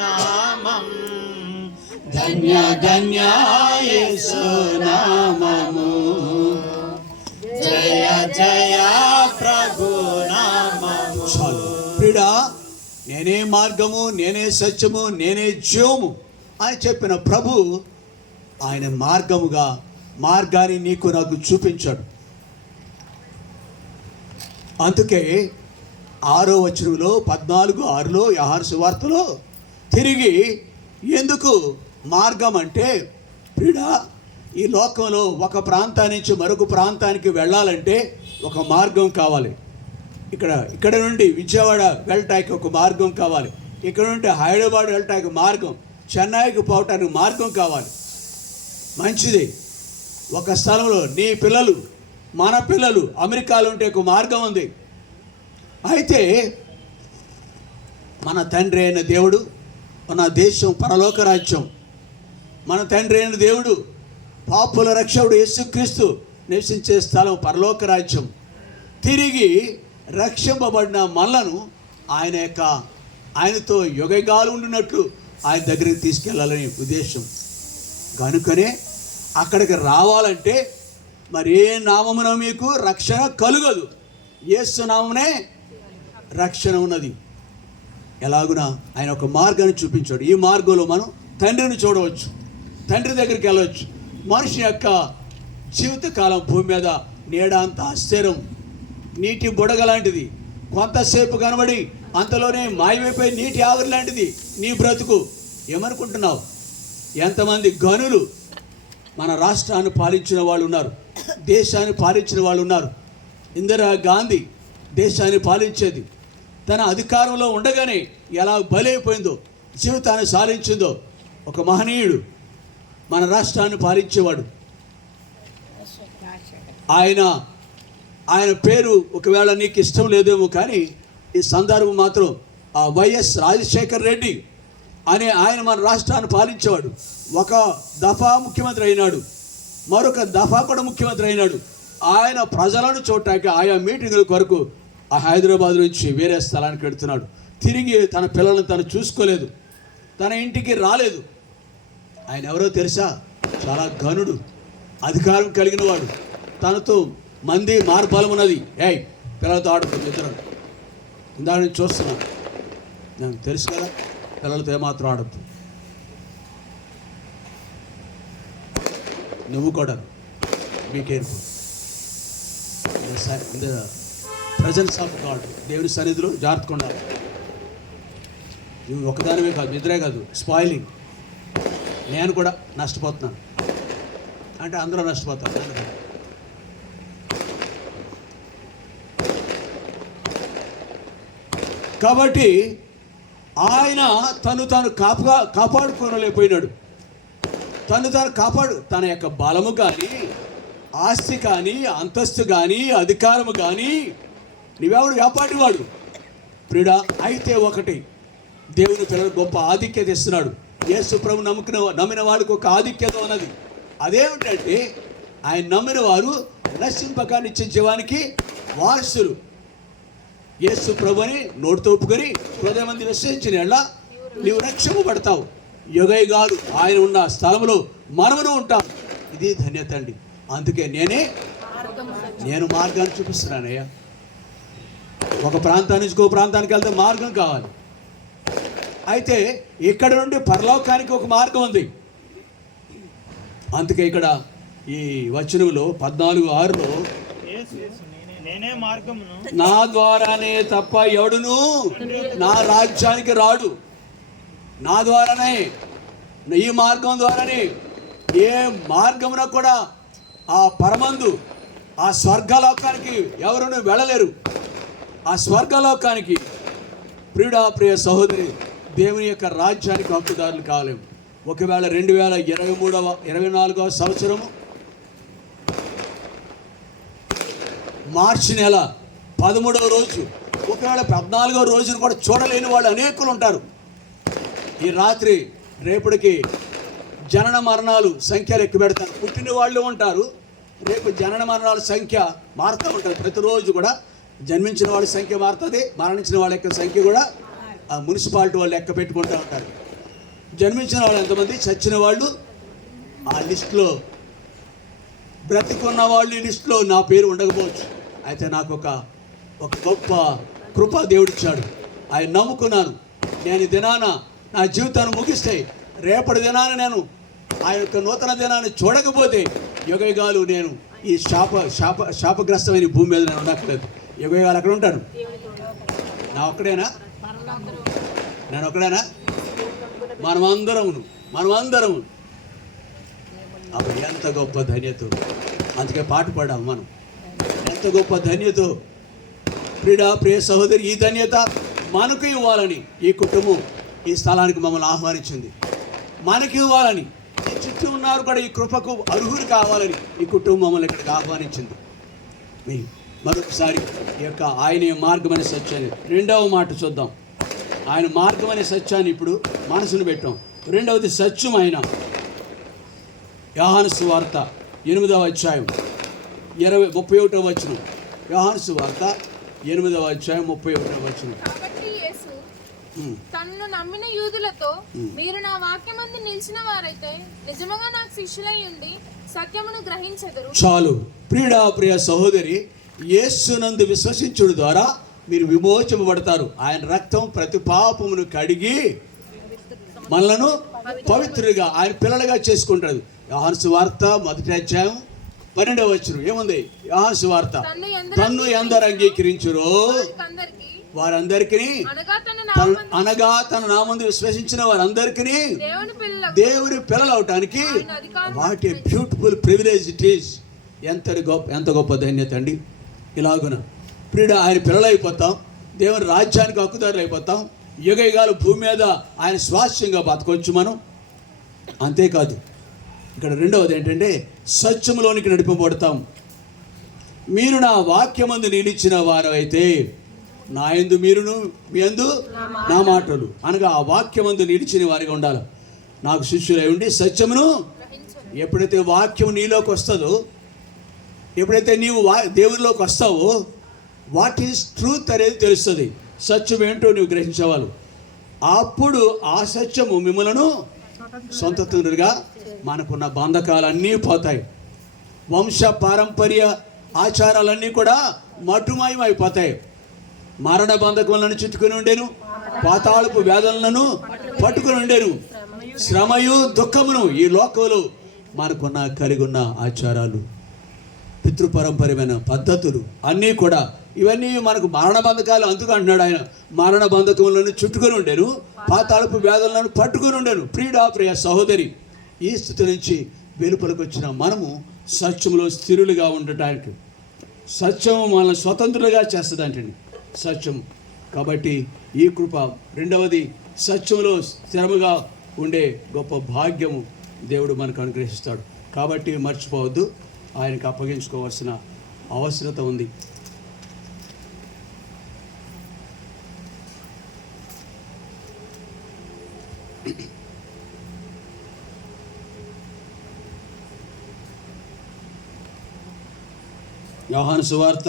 నామం. ధన్య ధన్య యేసు నామము. జయ జయ ప్రభు నామము. ప్రియుడా, నేనే మార్గము, నేనే సత్యము, నేనే జీవము అని చెప్పిన ప్రభు ఆయన మార్గాన్ని నీకు నాకు చూపించాడు. అందుకే 6వ వచనంలో 14:6లో యోహాను సువార్తలో తిరిగి ఎందుకు మార్గం అంటే ప్రియుడా, ఈ లోకంలో ఒక ప్రాంతానికి నుంచి మరొక ప్రాంతానికి వెళ్ళాలంటే ఒక మార్గం కావాలి. ఇక్కడ నుండి విజయవాడ వెళ్ళటానికి ఒక మార్గం కావాలి. ఇక్కడ నుండి హైదరాబాద్ వెళ్ళటానికి మార్గం, చెన్నైకి పోవటానికి మార్గం కావాలి. మంచిది. ఒక స్థలంలో నీ పిల్లలు, మన పిల్లలు అమెరికాలో ఉంటే ఒక మార్గం ఉంది. అయితే మన తండ్రి అయిన దేవుడు, మన దేశం పరలోక రాజ్యం, మన తండ్రి అయిన దేవుడు, పాపుల రక్షకుడు యేసుక్రీస్తు నివసించే స్థలం పరలోక రాజ్యం. తిరిగి రక్షింపబడిన మనలను ఆయనతో యుగయుగాలు ఉండినట్లు ఆయన దగ్గరికి తీసుకెళ్ళాలని ఉద్దేశం. కనుకనే అక్కడికి రావాలంటే మరి ఏ నామమున మీకు రక్షణ కలుగదు, యేసు నామమునే రక్షణ ఉన్నది. ఎలాగున ఆయన ఒక మార్గాన్ని చూపించాడు. ఈ మార్గంలో మనం తండ్రిని చూడవచ్చు, తండ్రి దగ్గరికి వెళ్ళవచ్చు. మనిషి యొక్క జీవితకాలం భూమి మీద నీడంత ఆశ్చర్యం, నీటి బుడగ లాంటిది. కొంతసేపు కనబడి అంతలోనే మాయమైపోయి నీటి ఆవిరి లాంటిది నీ బ్రతుకు. ఏమనుకుంటున్నావు? ఎంతమంది గనులు మన రాష్ట్రాన్ని పాలించిన వాళ్ళు ఉన్నారు, దేశాన్ని పాలించిన వాళ్ళు ఉన్నారు. ఇందిరా గాంధీ దేశాన్ని పాలించేది. తన అధికారంలో ఉండగానే ఎలా బలైపోయిందో, జీవితాన్ని సాధించిందో. ఒక మహనీయుడు మన రాష్ట్రాన్ని పాలించేవాడు. ఆయన పేరు ఒకవేళ నీకు ఇష్టం లేదేమో, కానీ ఈ సందర్భం మాత్రం ఆ వైఎస్ రాజశేఖర్ రెడ్డి అనే ఆయన మన రాష్ట్రాన్ని పాలించేవాడు. ఒక దఫా ముఖ్యమంత్రి అయినాడు, మరొక దఫా కూడా ముఖ్యమంత్రి అయినాడు. ఆయన ప్రజలను చూడటానికి ఆయా మీటింగుల కొరకు ఆ హైదరాబాద్ నుంచి వేరే స్థలానికి వెళుతున్నాడు. తిరిగి తన పిల్లలను తను చూసుకోలేదు, తన ఇంటికి రాలేదు. ఆయన ఎవరో తెలుసా? చాలా ఘనుడు, అధికారం కలిగిన వాడు. తనతో మంది మార్బలం ఉన్నది. పిల్లలతో ఆడుతుంది ఇద్దరు. ఇందాక నేను చూస్తున్నాను, నాకు తెలుసు కదా, పిల్లలతో ఏమాత్రం ఆడద్దు. నువ్వు కూడా be careful. In the presence of God, దేవుని సన్నిధిలో జాగ్రత్తగా ఉండాలి. నువ్వు ఒకదానివే కాదు, నిద్రే కాదు, స్పాయిలింగ్. నేను కూడా నష్టపోతున్నాను అంటే అందరూ నష్టపోతారు. కాబట్టి ఆయన తాను కాపాడుకోలేకపోయినాడు. తన యొక్క బలము కానీ, ఆస్తి కానీ, అంతస్తు కానీ, అధికారము కానీ, నీవెవడు వ్యాపారివాడు ప్రియుడా. అయితే ఒకటి, దేవుని పిల్లలకు గొప్ప ఆధిక్యత ఇస్తున్నాడు. యేసు ప్రభు నమ్మిన వాడికి ఒక ఆధిక్యత ఉన్నది. అదేమిటంటే ఆయన నమ్మిన వారు నశింపక నిత్య జీవానికి వారసులు. యేసు ప్రభుని నోటితో ఒప్పుకొని హృదయమందు విశ్వసించిన యెడల నీవు రక్షింపబడతావు. యుగయుగాలు ఆయన ఉన్న స్థలంలో మనమును ఉంటాం. ఇది ధన్యత అండి. అందుకే నేను మార్గాన్ని చూపిస్తున్నానయ్యా. ఒక ప్రాంతానికి ఇంకో ప్రాంతానికి వెళ్తే మార్గం కావాలి. అయితే ఇక్కడ నుండి పరలోకానికి ఒక మార్గం ఉంది. అందుకే ఇక్కడ ఈ వచనంలో 14:6లో నా ద్వారానే తప్ప ఎవడును నా రాజ్యానికి రాడు. నా ద్వారానే, ఈ మార్గం ద్వారానే. ఏ మార్గమున కూడా ఆ పరమందు, ఆ స్వర్గలోకానికి ఎవరును వెళ్ళలేరు. ఆ స్వర్గలోకానికి ప్రియ సహోదరి, దేవుని యొక్క రాజ్యానికి హక్కుదారులు కాలేము. ఒకవేళ 2023-24 సంవత్సరము మార్చి నెల 13వ రోజు, ఒకవేళ 14వ రోజును కూడా చూడలేని వాళ్ళు అనేకులు ఉంటారు. ఈ రాత్రి రేపటికి జనన మరణాలు సంఖ్య లెక్క పెడతారు. పుట్టిన వాళ్ళు ఉంటారు, రేపు జనన మరణాల సంఖ్య మారుతూ ఉంటుంది. ప్రతిరోజు కూడా జన్మించిన వాళ్ళ సంఖ్య మారుతుంది, మరణించిన వాళ్ళ యొక్క సంఖ్య కూడా ఆ మున్సిపాలిటీ వాళ్ళు లెక్క పెట్టుకుంటూ ఉంటారు. జన్మించిన వాళ్ళు ఎంతమంది, చచ్చిన వాళ్ళు ఆ లిస్టులో, బ్రతికున్న వాళ్ళు ఈ లిస్టులో నా పేరు ఉండకపోవచ్చు. అయితే నాకు ఒక గొప్ప కృపా దేవుడిచ్చాడు. ఆయన నమ్ముకున్నాను. నేను ఈ దినాన నా జీవితాన్ని ముగిస్తే, రేపటి దినాన నేను ఆ యొక్క నూతన దినాన్ని చూడకపోతే యుగయుగాలు నేను ఈ శాపగ్రస్తమైన భూమి మీద నేను ఉండట్లేదు. యుగయుగాలు అక్కడ ఉంటాను. నేను ఒక్కడేనా? మనమందరము అప్పుడు ఎంత గొప్ప ధన్యత. అందుకే పాట పాడాం మనం, ఎంత గొప్ప ధన్యత. ప్రియ సహోదరి, ఈ ధన్యత మనకు ఇవ్వాలని ఈ కుటుంబం ఈ స్థలానికి మమ్మల్ని ఆహ్వానించింది. మనకి ఇవ్వాలని, ఈ చుట్టూ ఉన్నారు కూడా ఈ కృపకు అర్హులు కావాలని ఈ కుటుంబం మమ్మల్ని ఇక్కడికి ఆహ్వానించింది. మీ మరొకసారి ఈ యొక్క ఆయన మార్గం అనే సత్యాన్ని రెండవ మాట చూద్దాం. ఆయన మార్గం అనే సత్యాన్ని ఇప్పుడు మనసును పెట్టాం. రెండవది సత్యం. ఆయన యోహాను సువార్త 8వ అధ్యాయం 31వ వచనం. యోహాను సువార్త 8వ అధ్యాయం 31వ వచనం. కాబట్టి యేసు తన్ను నమ్మిన యూదులతో, మీరు నా వాక్యమందు నిలిచిన వారైతే నిజముగా నాకు శిష్యులై ఉండి సత్యమును గ్రహించెదరు. చాలు. ప్రియ సహోదరి, యేసునందు విశ్వసించుడు ద్వారా మీరు విమోచనపడతారు. ఆయన రక్తం ప్రతి పాపమును కడిగి మనలను పవిత్రులుగా ఆయన పిల్లలుగా చేసుకుంటారు. యోహాను సువార్త 1వ అధ్యాయం 12వ వచనం ఏముంది? యోహాను సువార్త, తన్ను ఎందరు అంగీకరించురో వారందరికీ, అనగా తన నామందు విశ్వసించిన వారందరికీ దేవుని పిల్లలు అవటానికి, what a beautiful privilege it is. ఎంత గొప్ప ధన్యత అండి. ఇలాగున ప్రియుడు ఆయన పిల్లలు అయిపోతాం, దేవుని రాజ్యానికి హక్కుదారులు అయిపోతాం, యుగయుగాలు భూమి మీద ఆయన స్వాస్థ్యంగా బతకొచ్చు మనం. అంతేకాదు, ఇక్కడ రెండవది ఏంటంటే సత్యములోనికి నడిపబడతాం. మీరు నా వాక్యమందు నిలిచిన వారు అయితే, నా యందు మీరును, మీ యందు నా మాటలు, అనగా ఆ వాక్యమందు నిలిచిన వారిగా ఉండాలి. నాకు శిష్యులై ఉండి సత్యమును, ఎప్పుడైతే వాక్యం నీలోకి వస్తుందో, ఎప్పుడైతే నీవు దేవునిలోకి వస్తావో, వాట్ ఈజ్ ట్రూత్ అనేది తెలుస్తుంది. సత్యం ఏంటో నువ్వు గ్రహించవాలి. అప్పుడు ఆ సత్యము మిమ్మలను సొంతగా, మనకున్న బంధకాలన్నీ పోతాయి, వంశ పారంపర్య ఆచారాలన్నీ కూడా మటుమాయమైపోతాయి. మరణ బంధకములను చుట్టుకుని ఉండేను, పాతాళపు వేదనలను పట్టుకుని ఉండేను, శ్రమయు దుఃఖమును ఈ లోకంలో మనకున్న కలిగి ఉన్న ఆచారాలు, పితృపరంపరమైన పద్ధతులు అన్నీ కూడా, ఇవన్నీ మనకు మరణ బంధకాలు. అందుకు అంటున్నాడు ఆయన, మరణ బంధకములను చుట్టుకొని ఉండేను, పాతాళపు వ్యాధులను పట్టుకొని ఉండేను. ప్రియ సహోదరి, ఈ స్థితి నుంచి వెలుపలకు వచ్చిన మనము సత్యములో స్థిరులుగా ఉండటానికి, సత్యము మనల్ని స్వతంత్రులుగా చేస్తుంది అంటండి సత్యం. కాబట్టి ఈ కృప, రెండవది సత్యంలో స్థిరముగా ఉండే గొప్ప భాగ్యము దేవుడు మనకు అనుగ్రహిస్తాడు. కాబట్టి మర్చిపోవద్దు, ఆయనకు అప్పగించుకోవాల్సిన అవసరత ఉంది. యోహాను సువార్త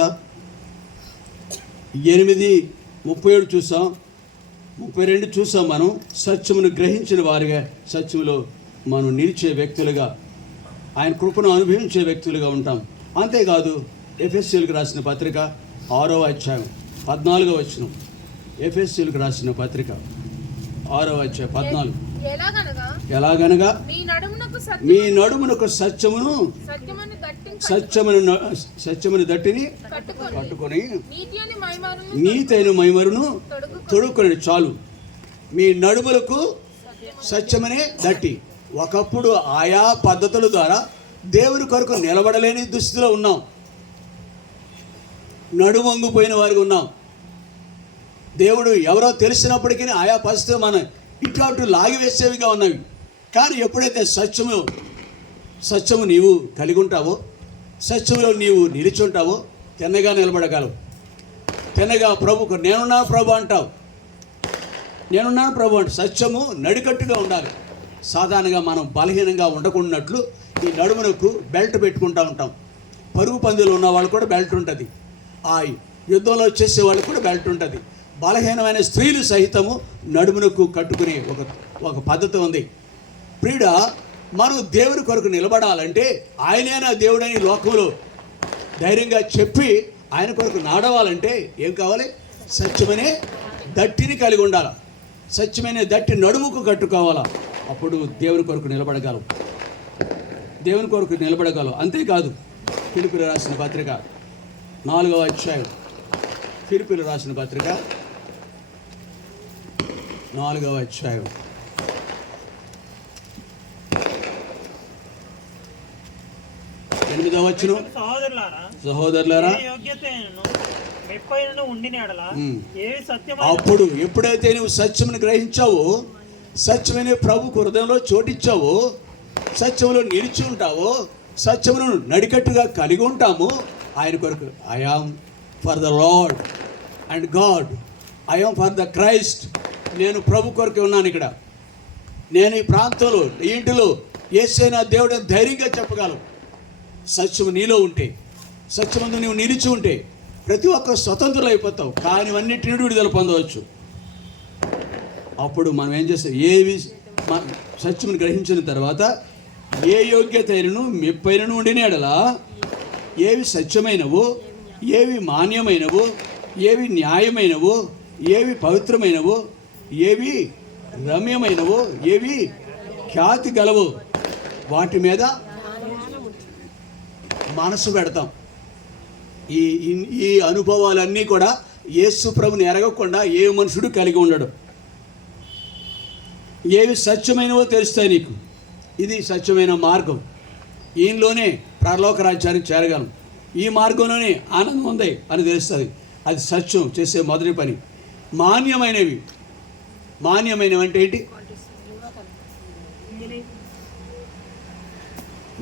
8:37 చూసాం, 32 చూసాం. మనం సత్యమును గ్రహించిన వారిగా, సత్యములో మనం నిలిచే వ్యక్తులుగా, ఆయన కృపను అనుభవించే వ్యక్తులుగా ఉంటాం. అంతేకాదు, ఎఫెసీయులకు రాసిన పత్రిక 6వ అధ్యాయం 14వ వచనం. ఎఫెసీయులకు రాసిన పత్రిక 6వ అధ్యాయం 14. ఎలాగనగా మీ నడుమునకు సత్యమును దట్టిని కట్టుకొని నీతి అయిన మైమరును తొడుక్కొని. చాలు. మీ నడుములకు సత్యమనే దట్టి. ఒకప్పుడు ఆయా పద్ధతుల ద్వారా దేవుని కొరకు నిలబడలేని దుస్థితిలో ఉన్నాం, నడుమొంగిపోయిన వారికి ఉన్నాం. దేవుడు ఎవరో తెలిసినప్పటికీ ఆయా పరిస్థితులు మనం ఇటు లాగివేసేవిగా ఉన్నవి. కానీ ఎప్పుడైతే సత్యము నీవు కలిగి ఉంటావో, సత్యంలో నీవు నిలిచి ఉంటావో, తిన్నగా నిలబడగలవు. తిన్నగా ప్రభుకు నేనున్నాను ప్రభు అంటావు. నేనున్నాను ప్రభు అంటే సత్యము నడికట్టుగా ఉండాలి. సాధారణంగా మనం బలహీనంగా ఉండకున్నట్లు ఈ నడుమునకు బెల్ట్ పెట్టుకుంటూ ఉంటాం. పరుగు పందులు ఉన్న వాళ్ళు కూడా బెల్ట్ ఉంటుంది, ఆ యుద్ధంలో వచ్చేసే వాళ్ళకు కూడా బెల్ట్ ఉంటుంది. బలహీనమైన స్త్రీలు సహితము నడుమునకు కట్టుకునే ఒక పద్ధతి ఉంది. ప్రియుడా, మనం దేవుని కొరకు నిలబడాలంటే ఆయనేనా దేవుడని లోకంలో ధైర్యంగా చెప్పి ఆయన కొరకు నాడవాలంటే ఏం కావాలి? సత్యమనే దట్టిని కలిగి ఉండాలి. సత్యమైన దట్టి నడుముకు కట్టుకోవాలా. అప్పుడు దేవుని కొరకు నిలబడగలం, దేవుని కొరకు నిలబడగలం. అంతేకాదు, ఫిలిప్పీయులకు రాసిన పత్రిక 4వ అధ్యాయం, ఫిలిప్పీయులకు రాసిన పత్రిక 4వ అధ్యాయం 8వ వచనం, సహోదరులారా ఏ యోగ్యతను మెప్పైనను ఉండిన యెడల ఏవి సత్యమైన అప్పుడు ఎప్పుడైతే నువ్వు సత్యమును గ్రహించావో, సత్యమైన ప్రభుకు హృదయంలో చోటిచ్చావో, సత్యములో నిలిచి ఉంటావో, సత్యమును నడికట్టుగా కలిగి ఉంటాము. ఆయన కొరకు I am for the lord and God, I am for the Christ. నేను ప్రభు కొరకే ఉన్నాను. ఇక్కడ నేను ఈ ప్రాంతంలో, ఈ ఇంటిలో యేసే నా దేవుడు ధైర్యంగా చెప్పగలవు. సత్యము నీలో ఉంటే, సత్యమందు నువ్వు నిలిచి ఉంటే ప్రతి ఒక్క స్వతంత్రులు అయిపోతావు. కానీ అన్నిటి నుండి విడుదల పొందవచ్చు. అప్పుడు మనం ఏం చేస్తాం, ఏవి సత్యమును గ్రహించిన తర్వాత ఏ యోగ్యత అయినను మెప్పైనను ఉండిన యెడల ఏవి సత్యమైనవో, ఏవి మాన్యమైనవో, ఏవి న్యాయమైనవో, ఏవి పవిత్రమైనవో, ఏవి రమ్యమైనవో, ఏవి ఖ్యాతి గలవో వాటి మీద మనసు పెడతాం. ఈ అనుభవాలన్నీ కూడా యేసు ప్రభుని ఎరగకుండా ఏ మనుషుడు కలిగి ఉండడు. ఏవి సత్యమైనవో తెలుస్తాయి నీకు. ఇది సత్యమైన మార్గం. ఈయనలోనే పరలోక రాజ్యానికి చేరగలం. ఈ మార్గంలోనే ఆనందం ఉంది అని తెలుస్తుంది. అది సత్యం చేసే మొదటి పని. మాన్యమైనవి, మాన్యమైనవి అంటే ఏంటి?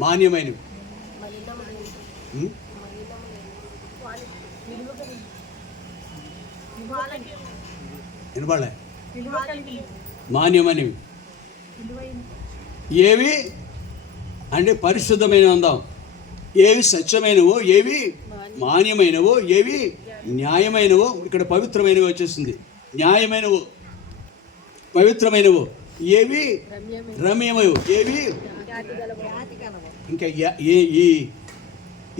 మాన్యమైనవి వినపడలే. మాన్యమైనవి ఏవి అంటే పరిశుద్ధమైన ఉందాం. ఏవి సత్యమైనవో, ఏవి మాన్యమైనవో, ఏవి న్యాయమైనవో, ఇక్కడ పవిత్రమైనవి వచ్చేసింది. న్యాయమైనవో, పవిత్రమైనవో, ఏవి రమ్యమైనవో, ఏవి ఇంకా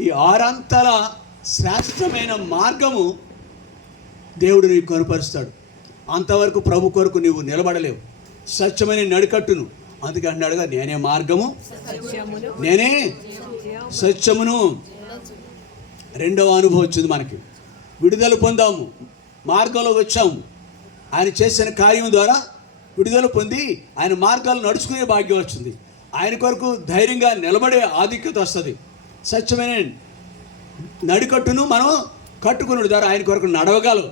ఈ ఆరంతల శ్రేష్టమైన మార్గము దేవుడు నీకు కనుపరుస్తాడు. అంతవరకు ప్రభు కొరకు నీవు నిలబడలేవు. సత్యమైన నడికట్టును. అందుకే అన్నాడుగా, నేనే మార్గము, నేనే సత్యమును. రెండవ అనుభవం వచ్చింది మనకి. విడుదల పొందాము, మార్గంలో వచ్చాము. ఆయన చేసిన కార్యం ద్వారా విడుదల పొంది ఆయన మార్గాలు నడుచుకునే భాగ్యం వచ్చింది. ఆయన కొరకు ధైర్యంగా నిలబడే ఆధిక్యత వస్తుంది. సత్యమైన నడికట్టును మనం కట్టుకునే ద్వారా ఆయన కొరకు నడవగలం.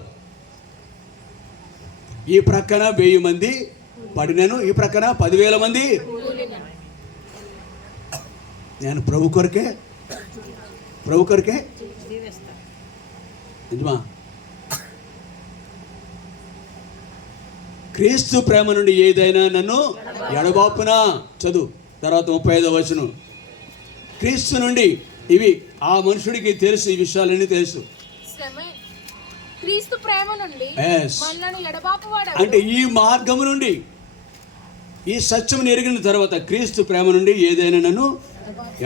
ఈ ప్రక్కన 1000 మంది పడినను, ఈ ప్రక్కన 10,000 మంది. నేను ప్రభు కొరకే నిజమా? క్రీస్తు ప్రేమ నుండి ఏదైనా నన్ను ఎడబాపునా. చదువు తర్వాత 35వ వచనం. క్రీస్తు నుండి ఇవి ఆ మనుషుడికి తెలుసు, ఈ విషయాలన్నీ తెలుసు. క్రీస్తు ప్రేమ నుండి మనలను ఎడబాపువాడు అంటే ఈ మార్గము నుండి, ఈ సత్యమును ఎరిగిన తర్వాత క్రీస్తు ప్రేమ నుండి ఏదైనా నన్ను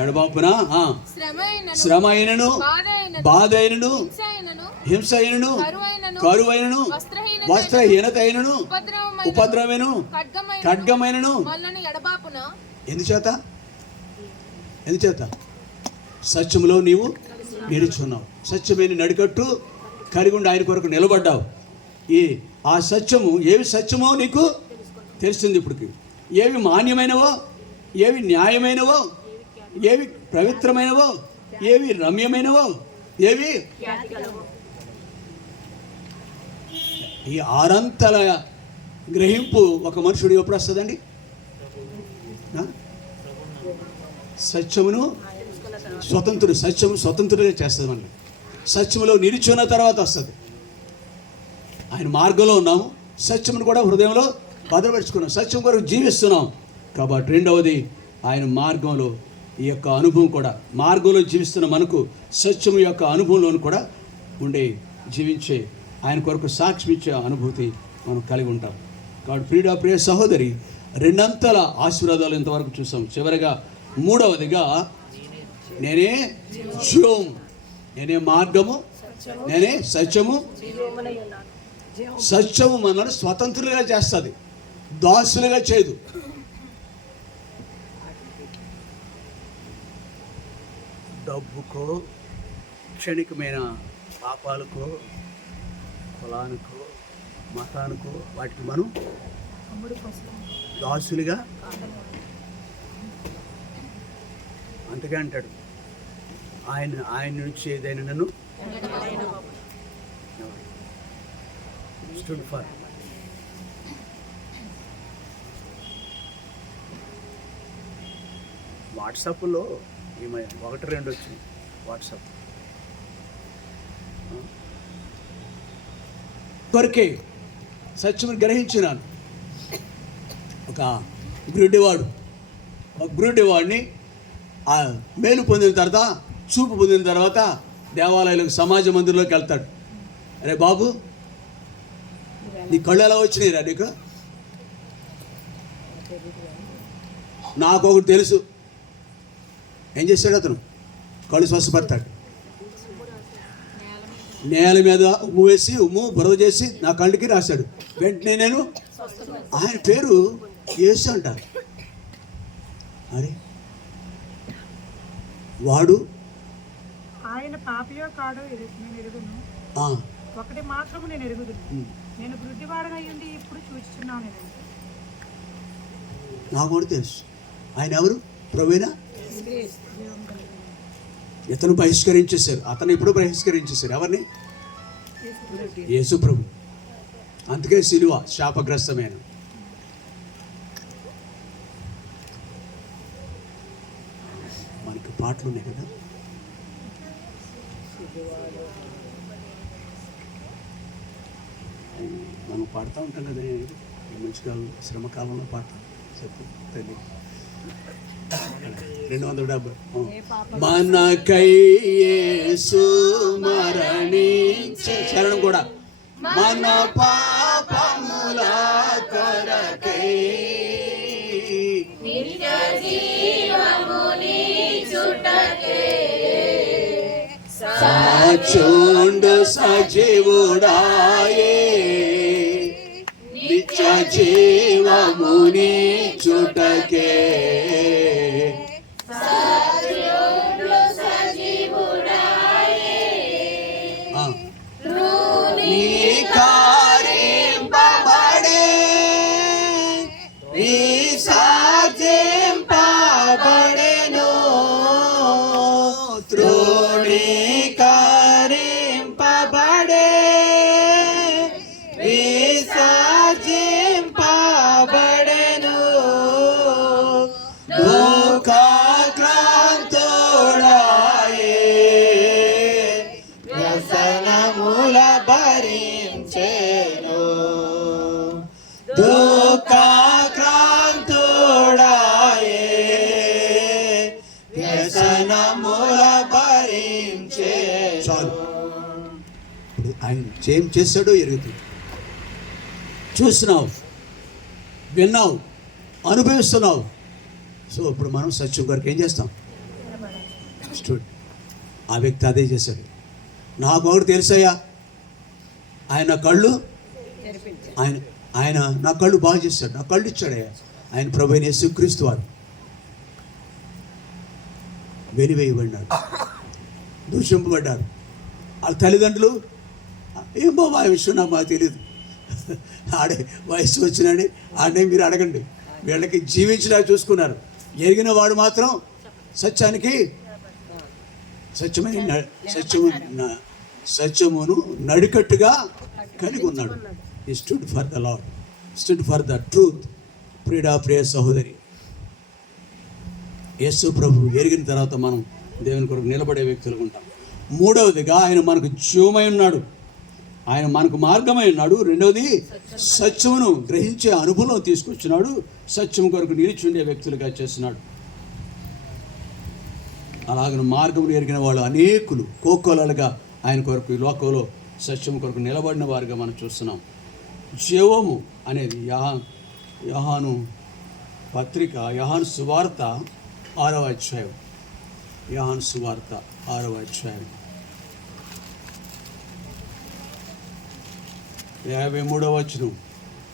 ఎడబాపునా. శ్రమ అయినను, బాధ అయినను, హింస అయినను, కరువైనను, వస్త్రహీనత అయినను, ఉపద్రవమైనను, ఖడ్గమైనను. ఎందుచేత సత్యములో నీవు నిలుచున్నావు. సత్యమైన నడికట్టు కలిగి ఉండి ఆయన కొరకు నిలబడ్డావు. ఆ సత్యము, ఏవి సత్యమో నీకు తెలిసింది ఇప్పటికి. ఏవి మాన్యమైనవో, ఏవి న్యాయమైనవో, ఏవి పవిత్రమైనవో, ఏవి రమ్యమైనవో, ఏవి. ఈ ఆరంతల గ్రహింపు ఒక మనుషుడు ఎప్పుడు వస్తుందండి? సత్యమును సత్యము స్వతంత్రుడిగా చేస్తుంది. మనకి సత్యములో నిలిచున్న తర్వాత వస్తుంది. ఆయన మార్గంలో ఉన్నాము, సత్యమును కూడా హృదయంలో భద్రపరుచుకున్నాం, సత్యం కొరకు జీవిస్తున్నాం. కాబట్టి రెండవది, ఆయన మార్గంలో ఈ యొక్క అనుభవం కూడా, మార్గంలో జీవిస్తున్న మనకు సత్యము యొక్క అనుభవంలోను కూడా ఉండే జీవించే, ఆయన కొరకు సాక్ష్యం ఇచ్చే అనుభూతి మనం కలిగి ఉంటాం. కాబట్టి ప్రియ సహోదరి, రెండంతల ఆశీర్వాదాలు ఇంతవరకు చూసాం. చివరిగా మూడవదిగా, నేనే జీవం, నేనే మార్గము, నేనే సత్యము. సత్యము మనల్ని స్వతంత్రులుగా చేస్తుంది, దాసులుగా చేయదు. డబ్బుకో, క్షణికమైన పాపాలకో, కులానికో, మతానికో, వాటికి మనం దాసులుగా. అందుకే అంటాడు, ఆయన నుంచి ఏదైనా నన్ను స్టూడ్ ఫర్. వాట్సాప్లో ఈమె 1-2 వచ్చింది. వాట్సాప్ కొరకే సత్యమును గ్రహించినాను. ఒక గురుడివాడిని ఆ మేలు పొందిన తర్వాత, చూపు పొందిన తర్వాత దేవాలయాలకు, సమాజ మందిరంలోకి వెళ్తాడు. అరే బాబు, నీ కళ్ళు ఎలా వచ్చినాయిరా నీకు? నాకు ఒకటి తెలుసు. ఏం చేస్తాడు అతను? కళ్ళు స్వస్థపడతాడు. నేల మీద ఉమ్ము వేసి, బురద చేసి నా కళ్ళకి రాశాడు. వెంటనే నేను, ఆయన పేరు యేసు అంట. అరే వాడు ఆయన పాపియో కాడో నేను ఎరుగును, ఒకటి మాత్రము నేను ఎరుగుదును, నేను గుడ్డివాడనై ఉండి ఇప్పుడు చూస్తున్నాను. నాకు కూడా తెలుసు ఆయన ఎవరు. ప్రభువేనా? ఇతను బహిష్కరించేశారు. అతను ఇప్పుడు బహిష్కరించేశారు. ఎవరిని? యేసు ప్రభు. అందుకే సిలువ శాపగ్రస్తమైన. మనకి పాటలు ఉన్నాయి కదా. మనం పాడుతూ ఉంటాం కదా. ఈ మంచి కాలం, శ్రమకాలంలో పాడతాం. చెప్పు తల్లి. 270. మనకై యేసు మరణించే చరణం కూడా. మన పాపముల కొరకై నిత్య జీవముని చుటకే సాచుండు సజీవుడాయే, నిత్య జీవముని చుటకే ఆయన ఏం చేశాడో ఎరుగుతుంది. చూస్తున్నావు, విన్నావు, అనుభవిస్తున్నావు. సో ఇప్పుడు మనం సత్యం కొరకు ఏం చేస్తాం? ఆ వ్యక్తి అదే చేశాడు. నాకు ఒకటి తెలుసయ్యా, ఆయన కళ్ళు, ఆయన నా కళ్ళు బాగు చేశాడు, నా కళ్ళు ఇచ్చాడయ్యా. ఆయన ప్రభువైన యేసుక్రీస్తు వారు వెలివేయబడినాడు, దూషింపబడ్డారు. వాళ్ళ తల్లిదండ్రులు ఏం బాబా ఆ విషయం నాకు మాకు తెలియదు, ఆడే వయసు వచ్చినాడే ఆడే మీరు అడగండి. వీళ్ళకి జీవించడా చూసుకున్నారు. ఎరిగిన వాడు మాత్రం సత్యానికి సత్యమును నడికట్టుగా కలిగి ఉన్నాడు. ఈ stood for the Lord, stood for the truth. ప్రియ సహోదరి, యేసు ప్రభు ఎరిగిన తర్వాత మనం దేవుని కొరకు నిలబడే వ్యక్తులుగా ఉంటాం. మూడవదిగా ఆయన మనకు జీవమై ఉన్నాడు, ఆయన మనకు మార్గమై ఉన్నాడు. రెండవది సత్యమును గ్రహించే అనుభవం తీసుకొచ్చినాడు, సత్యం కొరకు నిలిచి ఉండే వ్యక్తులుగా చేస్తున్నాడు. అలాగే మార్గమును ఎరిగిన వాళ్ళు అనేకులు కోకోలలుగా ఆయన కొరకు ఈ లోకంలో సత్యం కొరకు నిలబడిన వారుగా మనం చూస్తున్నాం. జీవము అనేది యోహాను పత్రిక, యోహాను సువార్త 6వ అధ్యాయం, యోహాను సువార్త 6వ అధ్యాయం 53వ వచనం.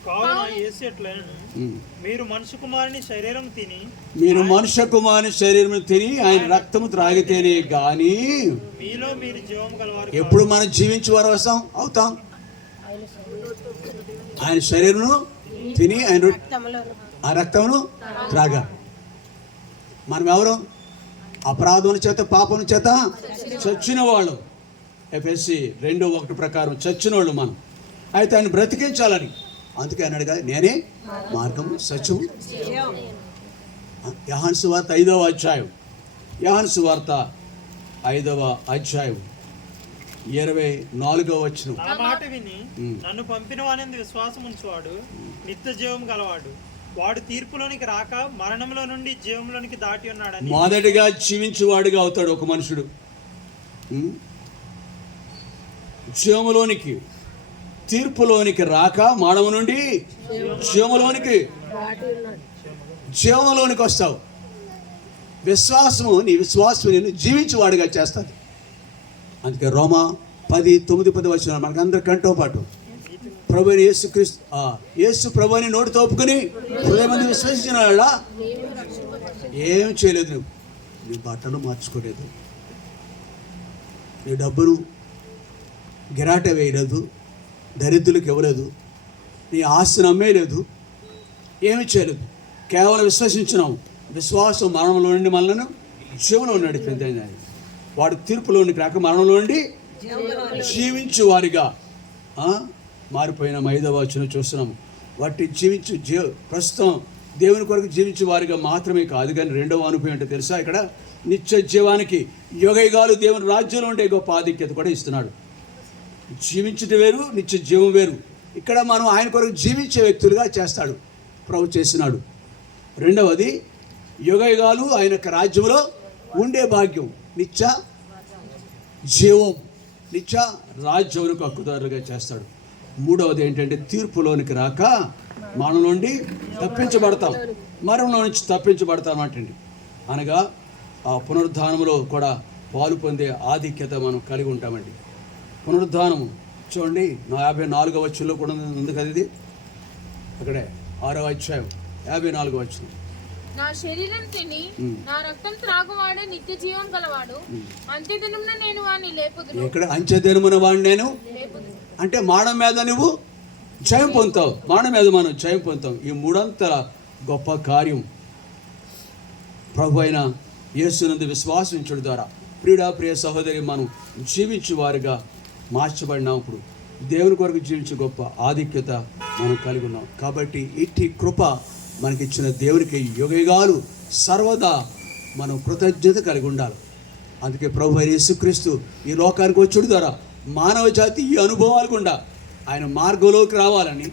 కావున యేసు ఎట్లనెను, మీరు మనుష్య కుమారుని శరీరం తిని, మీరు మనుష్య కుమారుని శరీరం తిని ఆయన రక్తము త్రాగితేనే గాని మీలో మీరు జీవము గలవారు. ఎప్పుడు మనం జీవించేవారు అవుతాం? ఆయన శరీరమును తిని ఆయన ఆ రక్తమును త్రాగా. మనం ఎవరు? అపరాధముల చేత పాపముల చేత చచ్చిన వాళ్ళు. ఎఫెసీ 2:1 ప్రకారం చచ్చిన వాళ్ళు మనం. అయితే ఆయన బ్రతికించాలని, అందుకే అన్నాడు కదా, నేనే మార్గము సత్యము. యోహాను సువార్త 5వ అధ్యాయం, యోహాను సువార్త 5వ అధ్యాయం 24వ వచనం. నా మాట విని నన్ను పంపిన వాని విశ్వాసం ఉంచువాడు నిత్య జీవం గలవాడు, వాడు తీర్పులోనికి రాక మరణంలో నుండి జీవంలోనికి దాటి ఉన్నాడని. మొదటిగా జీవించేవాడిగా అవుతాడు ఒక మనుషుడు. జీవములోనికి, తీర్పులోనికి రాక మరణము నుండి జీవంలోనికి వస్తావు. విశ్వాసము, నీ విశ్వాసం నేను జీవించేవాడిగా చేస్తుంది. అందుకే రోమా 10:9-10 వచ్చిన మనకందరి కంటో పాటు ప్రభుని యేసు ప్రభుని నోటితో ఒప్పుకొని హృదయమందు విశ్వసించిన వాళ్ళ ఏం చేయలేదు. నువ్వు నీ బట్టలు మార్చుకోలేదు, నీ డబ్బును గిరాట వేయలేదు, దరిద్రులకు ఇవ్వలేదు, నీ ఆస్తిని అమ్మేయలేదు, ఏమి చేయలేదు. కేవలం విశ్వసించినావు. విశ్వాసం మరణంలో నుండి మనలను జీవంలో నడిపింది. వాడు తీర్పులోనికి రాక మరణంలో నుండి జీవించు వారిగా మారిపోయిన 5వ వచనం చూస్తున్నాము. వాటి ప్రస్తుతం దేవుని కొరకు జీవించే వారిగా మాత్రమే కాదు, కానీ 2వ అనుభవం ఏంటో తెలుసా? ఇక్కడ నిత్య జీవానికి యుగయుగాలు దేవుని రాజ్యంలో ఉండే గొప్ప ఆధిక్యత కూడా ఇస్తున్నాడు. జీవించటం వేరు, నిత్య జీవం వేరు. ఇక్కడ మనం ఆయన కొరకు జీవించే వ్యక్తులుగా చేస్తాడు, ప్రభు చేసినాడు. 2వది యుగయుగాలు ఆయన యొక్క రాజ్యంలో ఉండే భాగ్యం, నిత్య జీవం, నిత్య రాజ్యములకు హక్కుదారులుగా చేస్తాడు. 3వది ఏంటంటే తీర్పులోనికి రాక మనం నుండి తప్పించబడతాం, మరణంలో నుంచి తప్పించబడతాం అంటండి. అనగా ఆ పునరుద్ధానంలో కూడా పాలు పొందే ఆధిక్యత మనం కలిగి ఉంటామండి. పునరుద్ధానము చూడండి, 54వ వచనంలో కూడా ఉంది కదా, ఇది అక్కడే 6వ అధ్యాయం 54వ వచనం. నా శరీరం తిని నా రక్తం త్రాగువాడే నిత్య జీవం గలవాడు, అంత్యదినమున నేను వాణ్ణి లేపుదును. ఇక్కడ అంత్యదినమున వాణ్ణి నేను అంటే మానవ మీద నువ్వు జయం పొందుతావు, మానవ మీద మనం జయం పొందుతాం. ఈ 3 గొప్ప కార్యం ప్రభు అయిన యేసునందు విశ్వాసించడం ద్వారా ప్రియ సహోదరి మనం జీవించే వారిగా మార్చబడినాం. ఇప్పుడు దేవుని కొరకు జీవించే గొప్ప ఆధిక్యత మనం కలిగి ఉన్నాం. కాబట్టి ఇట్టి కృప మనకిచ్చిన దేవునికి యుగయుగాలు సర్వదా మనం కృతజ్ఞత కలిగి ఉండాలి. అందుకే ప్రభు అయిన యేసుక్రీస్తు ఈ లోకానికి వచ్చుడు ద్వారా మానవ జాతి ఈ అనుభవాలు గుండా ఆయన మార్గంలోకి రావాలని,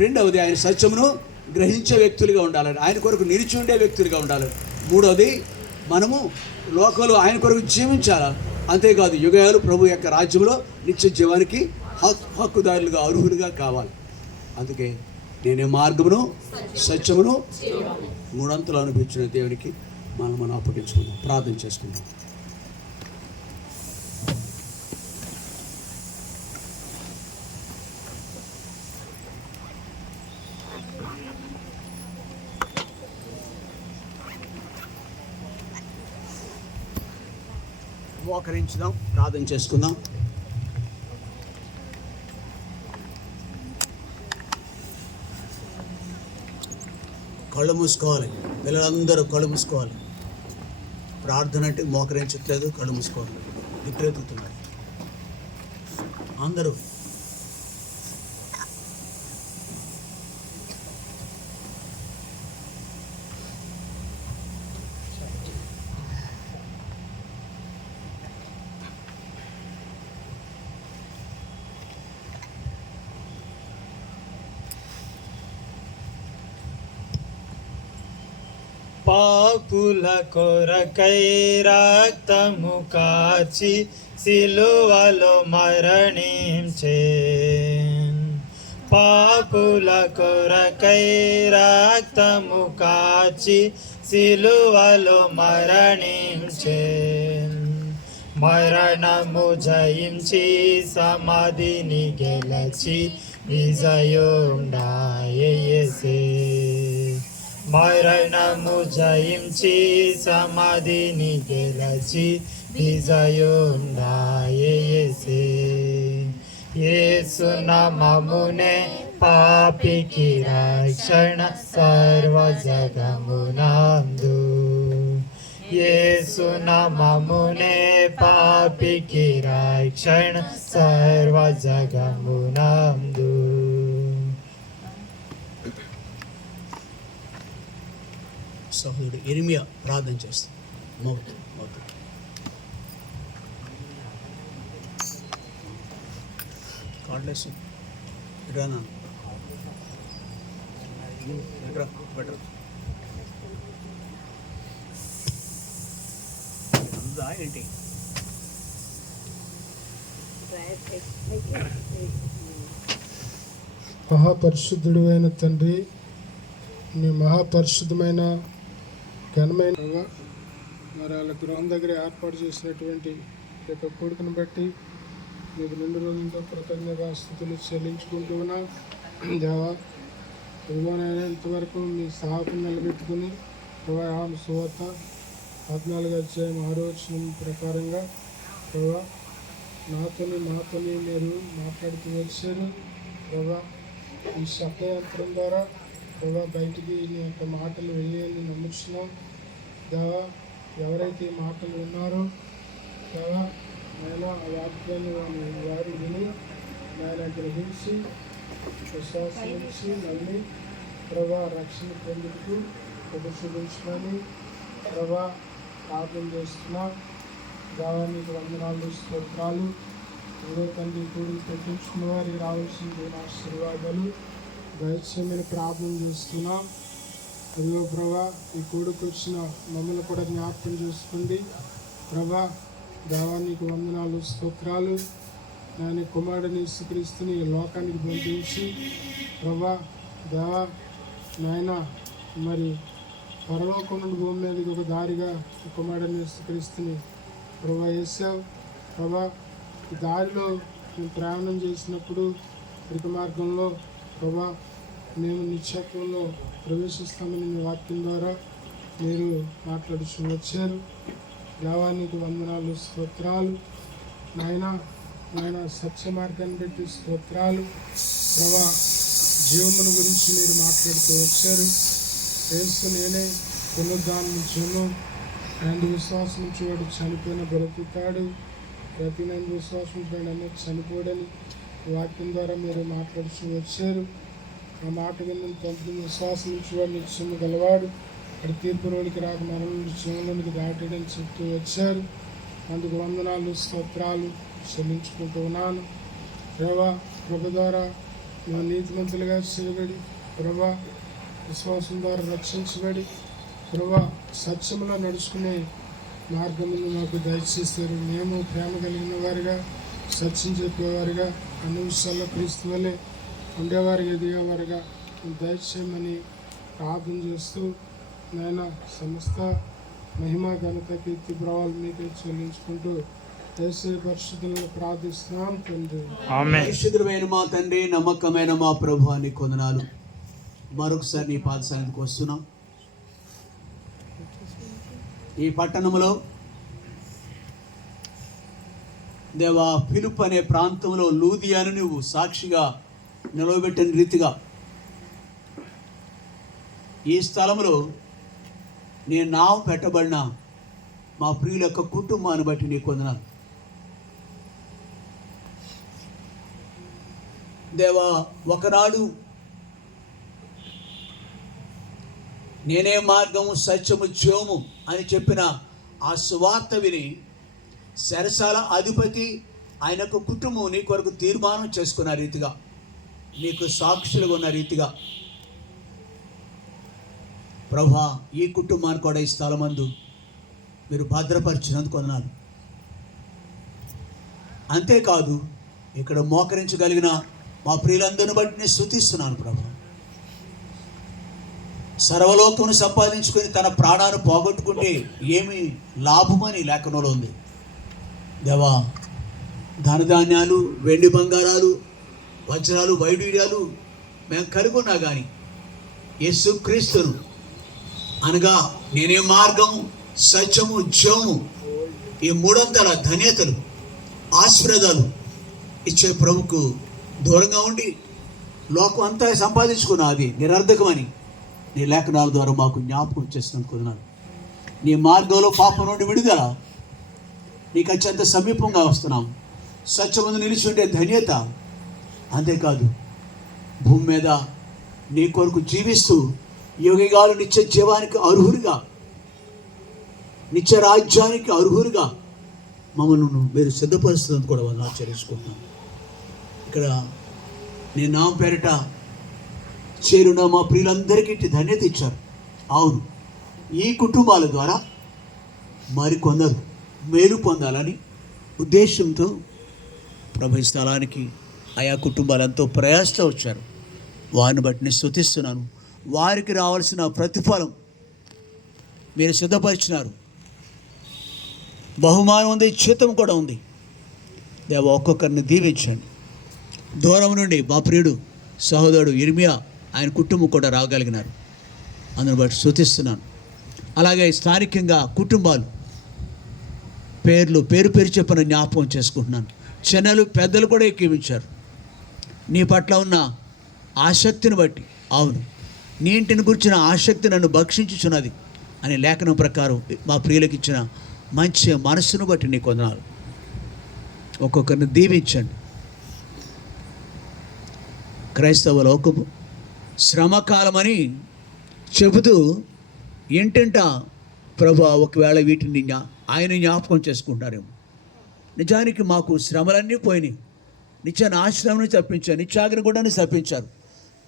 2వది ఆయన సత్యమును గ్రహించే వ్యక్తులుగా ఉండాలని, ఆయన కొరకు నిలిచి ఉండే వ్యక్తులుగా ఉండాలని, 3వది మనము లోకంలో ఆయన కొరకు జీవించాలి. అంతేకాదు యుగాలు ప్రభు యొక్క రాజ్యంలో నిత్య జీవానికి హక్కుదారులుగా అర్హులుగా కావాలి. అందుకే నేనే మార్గమును సత్యమును 3 అనిపించిన దేవునికి మనం అప్పగించుకుందాం, ప్రార్థన చేసుకుందాం. మోకరించుదాం, ప్రార్థన చేసుకుందాం. కళ్ళు మూసుకోవాలి, పిల్లలందరూ కళ్ళు మూసుకోవాలి. ప్రార్థన అంటే మోకరించట్లేదు, కళ్ళు మూసుకోవాలి, నిద్రెత్తుతున్నారు అందరూ. పాపుల కొరకై రక్తము కార్చి సిలువలో మరణించే, పాపుల కొరకై రక్తము కార్చి సిలువలో మరణించే, మరణము జయించి సమాధిని గెలచి విజయుండాయెసే, మరణము జయించి సమాధిని గెలచి విజయుండాయెసే. యేసు నామమునే పాపికి రక్షణ సర్వ జగమునందు, యేసు నామమునే పాపికి రక్షణ సర్వ జగమునందు. సహోదరుడు ఇర్మియా ప్రార్థన చేస్తాం. కార్డ్లెస్ రానా బెటర్ అందా ఏంటి? మహాపరిశుద్ధుడు అయిన తండ్రి, నీ మహాపరిశుద్ధమైన ఘనమైన మరి వాళ్ళ గృహం దగ్గర ఏర్పాటు చేసినటువంటి ఈ యొక్క కొడుకును బట్టి మీకు 2 రోజులతో కృతజ్ఞతాస్తుతులు చెల్లించుకుంటూ ఉన్నా. దేవా, ఇదిగోనైనా ఇంతవరకు మీ సహాయం నిలబెట్టుకుని యోహాను సువార్త 14వ అధ్యాయం 6వ వచనం ప్రకారంగా ప్రభా నాతోని మీరు మాట్లాడుతూ వచ్చారు. ప్రభా, ఈ శబ్దయంత్రం ద్వారా ప్రభా బయటికి నీ యొక్క మాటలు వెళ్ళాయని నమ్ముతున్నాం. దేవా, ఎవరైతే ఈ మాటలు ఉన్నారో దేవా నేను ఆ వాక్యాన్ని వారు విని నేను గ్రహించి విశ్వాసించి నమ్మి ప్రభా రక్షణ పొందుతూ ఉపశుభించమని ప్రభా ప్రార్థన చేస్తున్నా. దేవా, నీకు వందనాలు, స్తోత్రాలు. ఏదో తండ్రి కూడికి పెట్టించుకున్న వారికి రావాల్సిన ఆశీర్వాదాలు దయచేయమని ప్రార్థన చేస్తున్నాం. అదిగో ప్రభా, ఈ కూడికి వచ్చిన మమ్మల్ని కూడా జ్ఞాపకం చేసుకోండి. ప్రభా, దేవా, నీకు వందనాలు, స్తోత్రాలు. నేను కుమారుడిని యేసుక్రీస్తుని లోకానికి పంపించి ప్రభా దేవా నాయన మరి పరలోకం నుండి భూమి మీదకి ఒక దారిగా కుమారుడిని యేసుక్రీస్తుని ప్రభా వేసావు. ప్రభా, ఈ దారిలో మేము ప్రయాణం చేసినప్పుడు ఇరుక మార్గంలో ప్రభా మేము నిత్యత్వంలో ప్రవేశిస్తామని మీ వాక్యం ద్వారా మీరు మాట్లాడుచు వచ్చారు. దేవానికి వందనాలు, స్తోత్రాలు. నాయన సత్య మార్గాన్ని బట్టి స్తోత్రాలు. ప్రభా, జీవమును గురించి మీరు మాట్లాడుతూ వచ్చారు. యేసు నేనే పునరుద్ధానం జీవనం, ఆయన విశ్వాసం నుంచి వాడు చనిపోయిన బ్రతుకుతాడు, ప్రతి నన్ను విశ్వాసం నుంచి అన్నీ చనిపోడని వాక్యం ద్వారా మీరు మాట్లాడుతూ వచ్చారు. ఆ మాట విన్న తండ్రి విశ్వాసం నుంచి వాడు నిత్యము గలవాడు, అక్కడ తీర్పు రోజుకి రాక మరణం నుండి జీవంలోనికి దాటేయని చెప్తూ వచ్చారు. అందుకు వందనాలు, స్తోత్రాలు చెల్లించుకుంటూ ఉన్నాను. ప్రభా, కృప ద్వారా మా నీతిమంతులుగా చేయబడి ప్రభా విశ్వాసం ద్వారా రక్షించబడి ప్రభా సత్యంలో నడుచుకునే మార్గమును మాకు దయచేస్తారు. మేము ప్రేమ కలిగిన వారిగా, సత్యం చెప్పేవారిగా, అన్ని విషయాల్లో క్రీస్తు వల్లే ఉండేవారిగా, ఎదిగేవారిగా దయచేయమని ప్రార్థన చేస్తూ నాయన సమస్త మహిమ, ఘనత, కీర్తి, ప్రభావాలు మీకే చెల్లించుకుంటూ యేసు పరిశుద్ధులను ప్రార్థిస్తున్నాం తండ్రి. పరిశుద్ధమైన మా తండ్రి, నమ్మకమైన మా ప్రభువా, నీకు వందనాలు. మరొకసారి నీ పాద సన్నిధికి వస్తున్నాం. ఈ పట్టణంలో దేవా ఫిలిప్ అనే ప్రాంతంలో లూదియాను నువ్వు సాక్షిగా నిలవబెట్టిన రీతిగా ఈ స్థలంలో నీ నామం పెట్టబడిన మా ప్రియుల యొక్క కుటుంబాన్ని బట్టి నీకు వందనాలు దేవా. ఒకనాడు నేనే మార్గము, సత్యము, జీవము అని చెప్పిన ఆ సువార్త విని చెరసాల అధిపతి ఆయన యొక్క కుటుంబం నీ కొరకు తీర్మానం చేసుకున్న రీతిగా, నీకు సాక్షులుగా ఉన్న రీతిగా ప్రభా, ఈ కుటుంబాన్ని కూడా ఈ స్థలమందు మీరు భద్రపరిచినందుకు వందనాలు. అంతేకాదు ఇక్కడ మోకరించగలిగిన మా ప్రియులందరిని బట్టి నేను స్తుతిస్తున్నాను ప్రభా. సర్వలోకమును సంపాదించుకొని తన ప్రాణాన్ని పోగొట్టుకుంటే ఏమి లాభమని లేఖనంలో ఉంది దేవా. ధనధాన్యాలు, వెండి బంగారాలు, వజ్రాలు, వైడూర్యాలు మేము కలిగి ఉన్నా కానీ యేసుక్రీస్తును అనగా నేనే మార్గము, సత్యము, జీవము, ఈ 300 ధన్యతలు, ఆశీర్వాదాలు ఇచ్చే ప్రభుకు దూరంగా ఉండి లోకం అంతా సంపాదించుకున్న అది నిరర్ధకమని నీ లేఖనాల ద్వారా మాకు జ్ఞాపకం చేసినందుకు నీ మార్గంలో పాపం నుండి విడుదల, నీకు అత్యంత సమీపంగా వస్తున్నాం. సత్యమందు నిలిచి ఉండే ధన్యత, అంతేకాదు భూమి మీద నీ కొరకు జీవిస్తూ యోగిగాలు నిత్య జీవానికి అర్హులుగా, నిత్య రాజ్యానికి అర్హులుగా మమ్మల్ని మీరు సిద్ధపరుస్తున్నందుకు కూడా వాళ్ళు ఆచరించుకుంటున్నాను. ఇక్కడ నీ నామ పేరిట చేరున్న మా ప్రియులందరికీ ధన్యత ఇచ్చారు. అవును, ఈ కుటుంబాల ద్వారా మరికొందరు మేలు పొందాలని ఉద్దేశంతో ప్రభు స్థలానికి ఆయా కుటుంబాలు ఎంతో ప్రయాసతో వచ్చారు. వారిని బట్టి నేను స్తుతిస్తున్నాను. వారికి రావాల్సిన ప్రతిఫలం మీరు సిద్ధపరిచినారు. బహుమానం ఉంది, జీతం కూడా ఉంది. దేవ, ఒక్కొక్కరిని దీవించండి. దూరం నుండి మా ప్రియుడు సహోదరుడు ఇర్మియా, ఆయన కుటుంబం కూడా రాగలిగినారు. అందుని బట్టి స్తుతిస్తున్నాను. అలాగే స్థానికంగా కుటుంబాలు పేరు పేరు చెప్పిన జ్ఞాపకం చేసుకుంటున్నాను. చిన్నలు పెద్దలు కూడా ఎక్కివించారు. నీ పట్ల ఉన్న ఆసక్తిని బట్టి, అవును, నీ ఇంటిని గురించిన ఆసక్తి నన్ను భక్షించుచున్నది అనే లేఖనం ప్రకారం మా ప్రియులకు ఇచ్చిన మంచి మనస్సును బట్టి నీకు వందనాలు. ఒక్కొక్కరిని దీవించండి. క్రైస్తవ లోకము శ్రమకాలమని చెబుతూ ఏంటంట ప్రభు ఒకవేళ వీటిని ఆయన జ్ఞాపకం చేసుకుంటారేమో. నిజానికి మాకు శ్రమలన్నీ పోయినాయి. నిత్య నాశనాన్ని తప్పించారు, నిత్యాగ్నిగుండాన్ని తప్పించారు.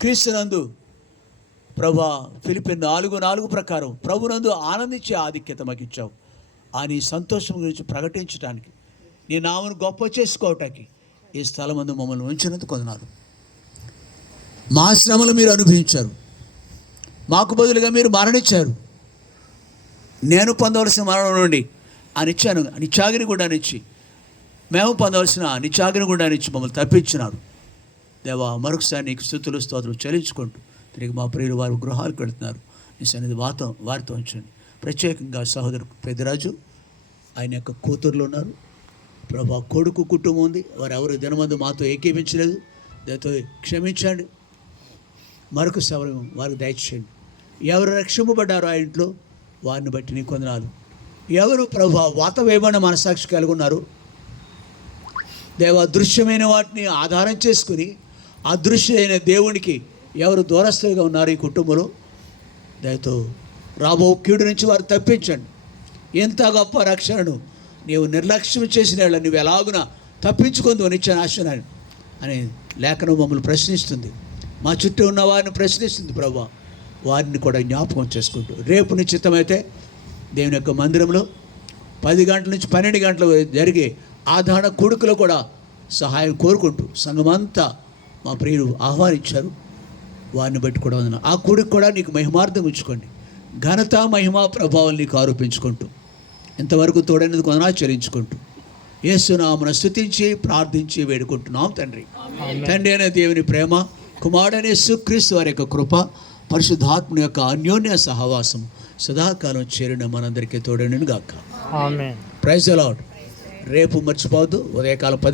క్రీస్తునందు ప్రభా ఫిలిప్పీ 4:4 ప్రకారం ప్రభునందు ఆనందించే ఆధిక్యత మాకు ఇచ్చావు. ఆ నీ సంతోషం గురించి ప్రకటించడానికి, నీ నామను గొప్ప చేసుకోవటానికి ఈ స్థలం అందు మమ్మల్ని ఉంచినందుకు వందనాలు. మా శ్రమలు మీరు అనుభవించారు, మాకు బదులుగా మీరు మరణించారు. నేను పొందవలసిన మరణం నుండి ఆ నిత్యాగ్ని గుండాన్నిచ్చి మేము పొందవలసిన నిత్యాగ్ని గుండాన్నిచ్చి మమ్మల్ని తప్పించినారు. దేవా, మరొకసారి నీకు స్తుతులు స్తోత్రం చెల్లించుకుంటూ తిరిగి మా ప్రియులు వారు గృహాలకు వెళుతున్నారు. నీ సన్నిధి వారితో ఉంచండి. ప్రత్యేకంగా సహోదరు పెద్దరాజు, ఆయన యొక్క కూతుర్లు ఉన్నారు ప్రభా, కొడుకు కుటుంబం ఉంది. వారు ఎవరు దినమందు మాతో ఏకీపించలేదు. దాంతో క్షమించండి. మరొక సవరం వారికి దయచేయండి. ఎవరు రక్షింపబడ్డారో ఆ ఇంట్లో వారిని బట్టి నీ కొందనాలు. ఎవరు ప్రభా వాత వేయబడిన మనసాక్షి కలిగి ఉన్నారు దేవా, దృశ్యమైన వాటిని ఆధారం చేసుకుని అదృశ్యమైన దేవునికి ఎవరు దూరస్తులుగా ఉన్నారు ఈ కుటుంబంలో, దయతో రాబో కీడు నుంచి వారు తప్పించండి. ఎంత గొప్ప రక్షణను నీవు నిర్లక్ష్యం చేసిన వాళ్ళ నువ్వు ఎలాగున తప్పించుకుందో నిత్య నాశనాన్ని అని లేఖనం మమ్మల్ని ప్రశ్నిస్తుంది. మా చుట్టూ ఉన్న వారిని ప్రశ్నిస్తుంది ప్రభా. వారిని కూడా జ్ఞాపకం చేసుకుంటూ రేపు నిశ్చితమైతే దేవుని యొక్క మందిరంలో 10 గంటల నుంచి 12 గంటల జరిగే ఆధారణ కూడుకులో కూడా సహాయం కోరుకుంటూ సంఘమంతా మా ప్రియులు ఆహ్వానించారు. వారిని బట్టి కూడా వందన. ఆ కూడికి కూడా నీకు మహిమార్థం ఉంచుకోండి. ఘనత మహిమా ప్రభావం నీకు ఆరోపించుకుంటూ ఇంతవరకు తోడైనందుకు వందనాలు చెల్లించుకుంటూ యేసునామమున స్తుతించి ప్రార్థించి వేడుకుంటున్నాం తండ్రి. తండ్రి అనే దేవుని ప్రేమ, కుమారుడైన యేసుక్రీస్తు వారి యొక్క కృప, పరిశుద్ధాత్మ యొక్క అన్యోన్య సహవాసం సదాకాలం చేరిన మనందరికీ తోడైనను గాక. ఆమేన్. Praise the Lord. రేపు మర్చిపోవద్దు, ఉదయకాలం 10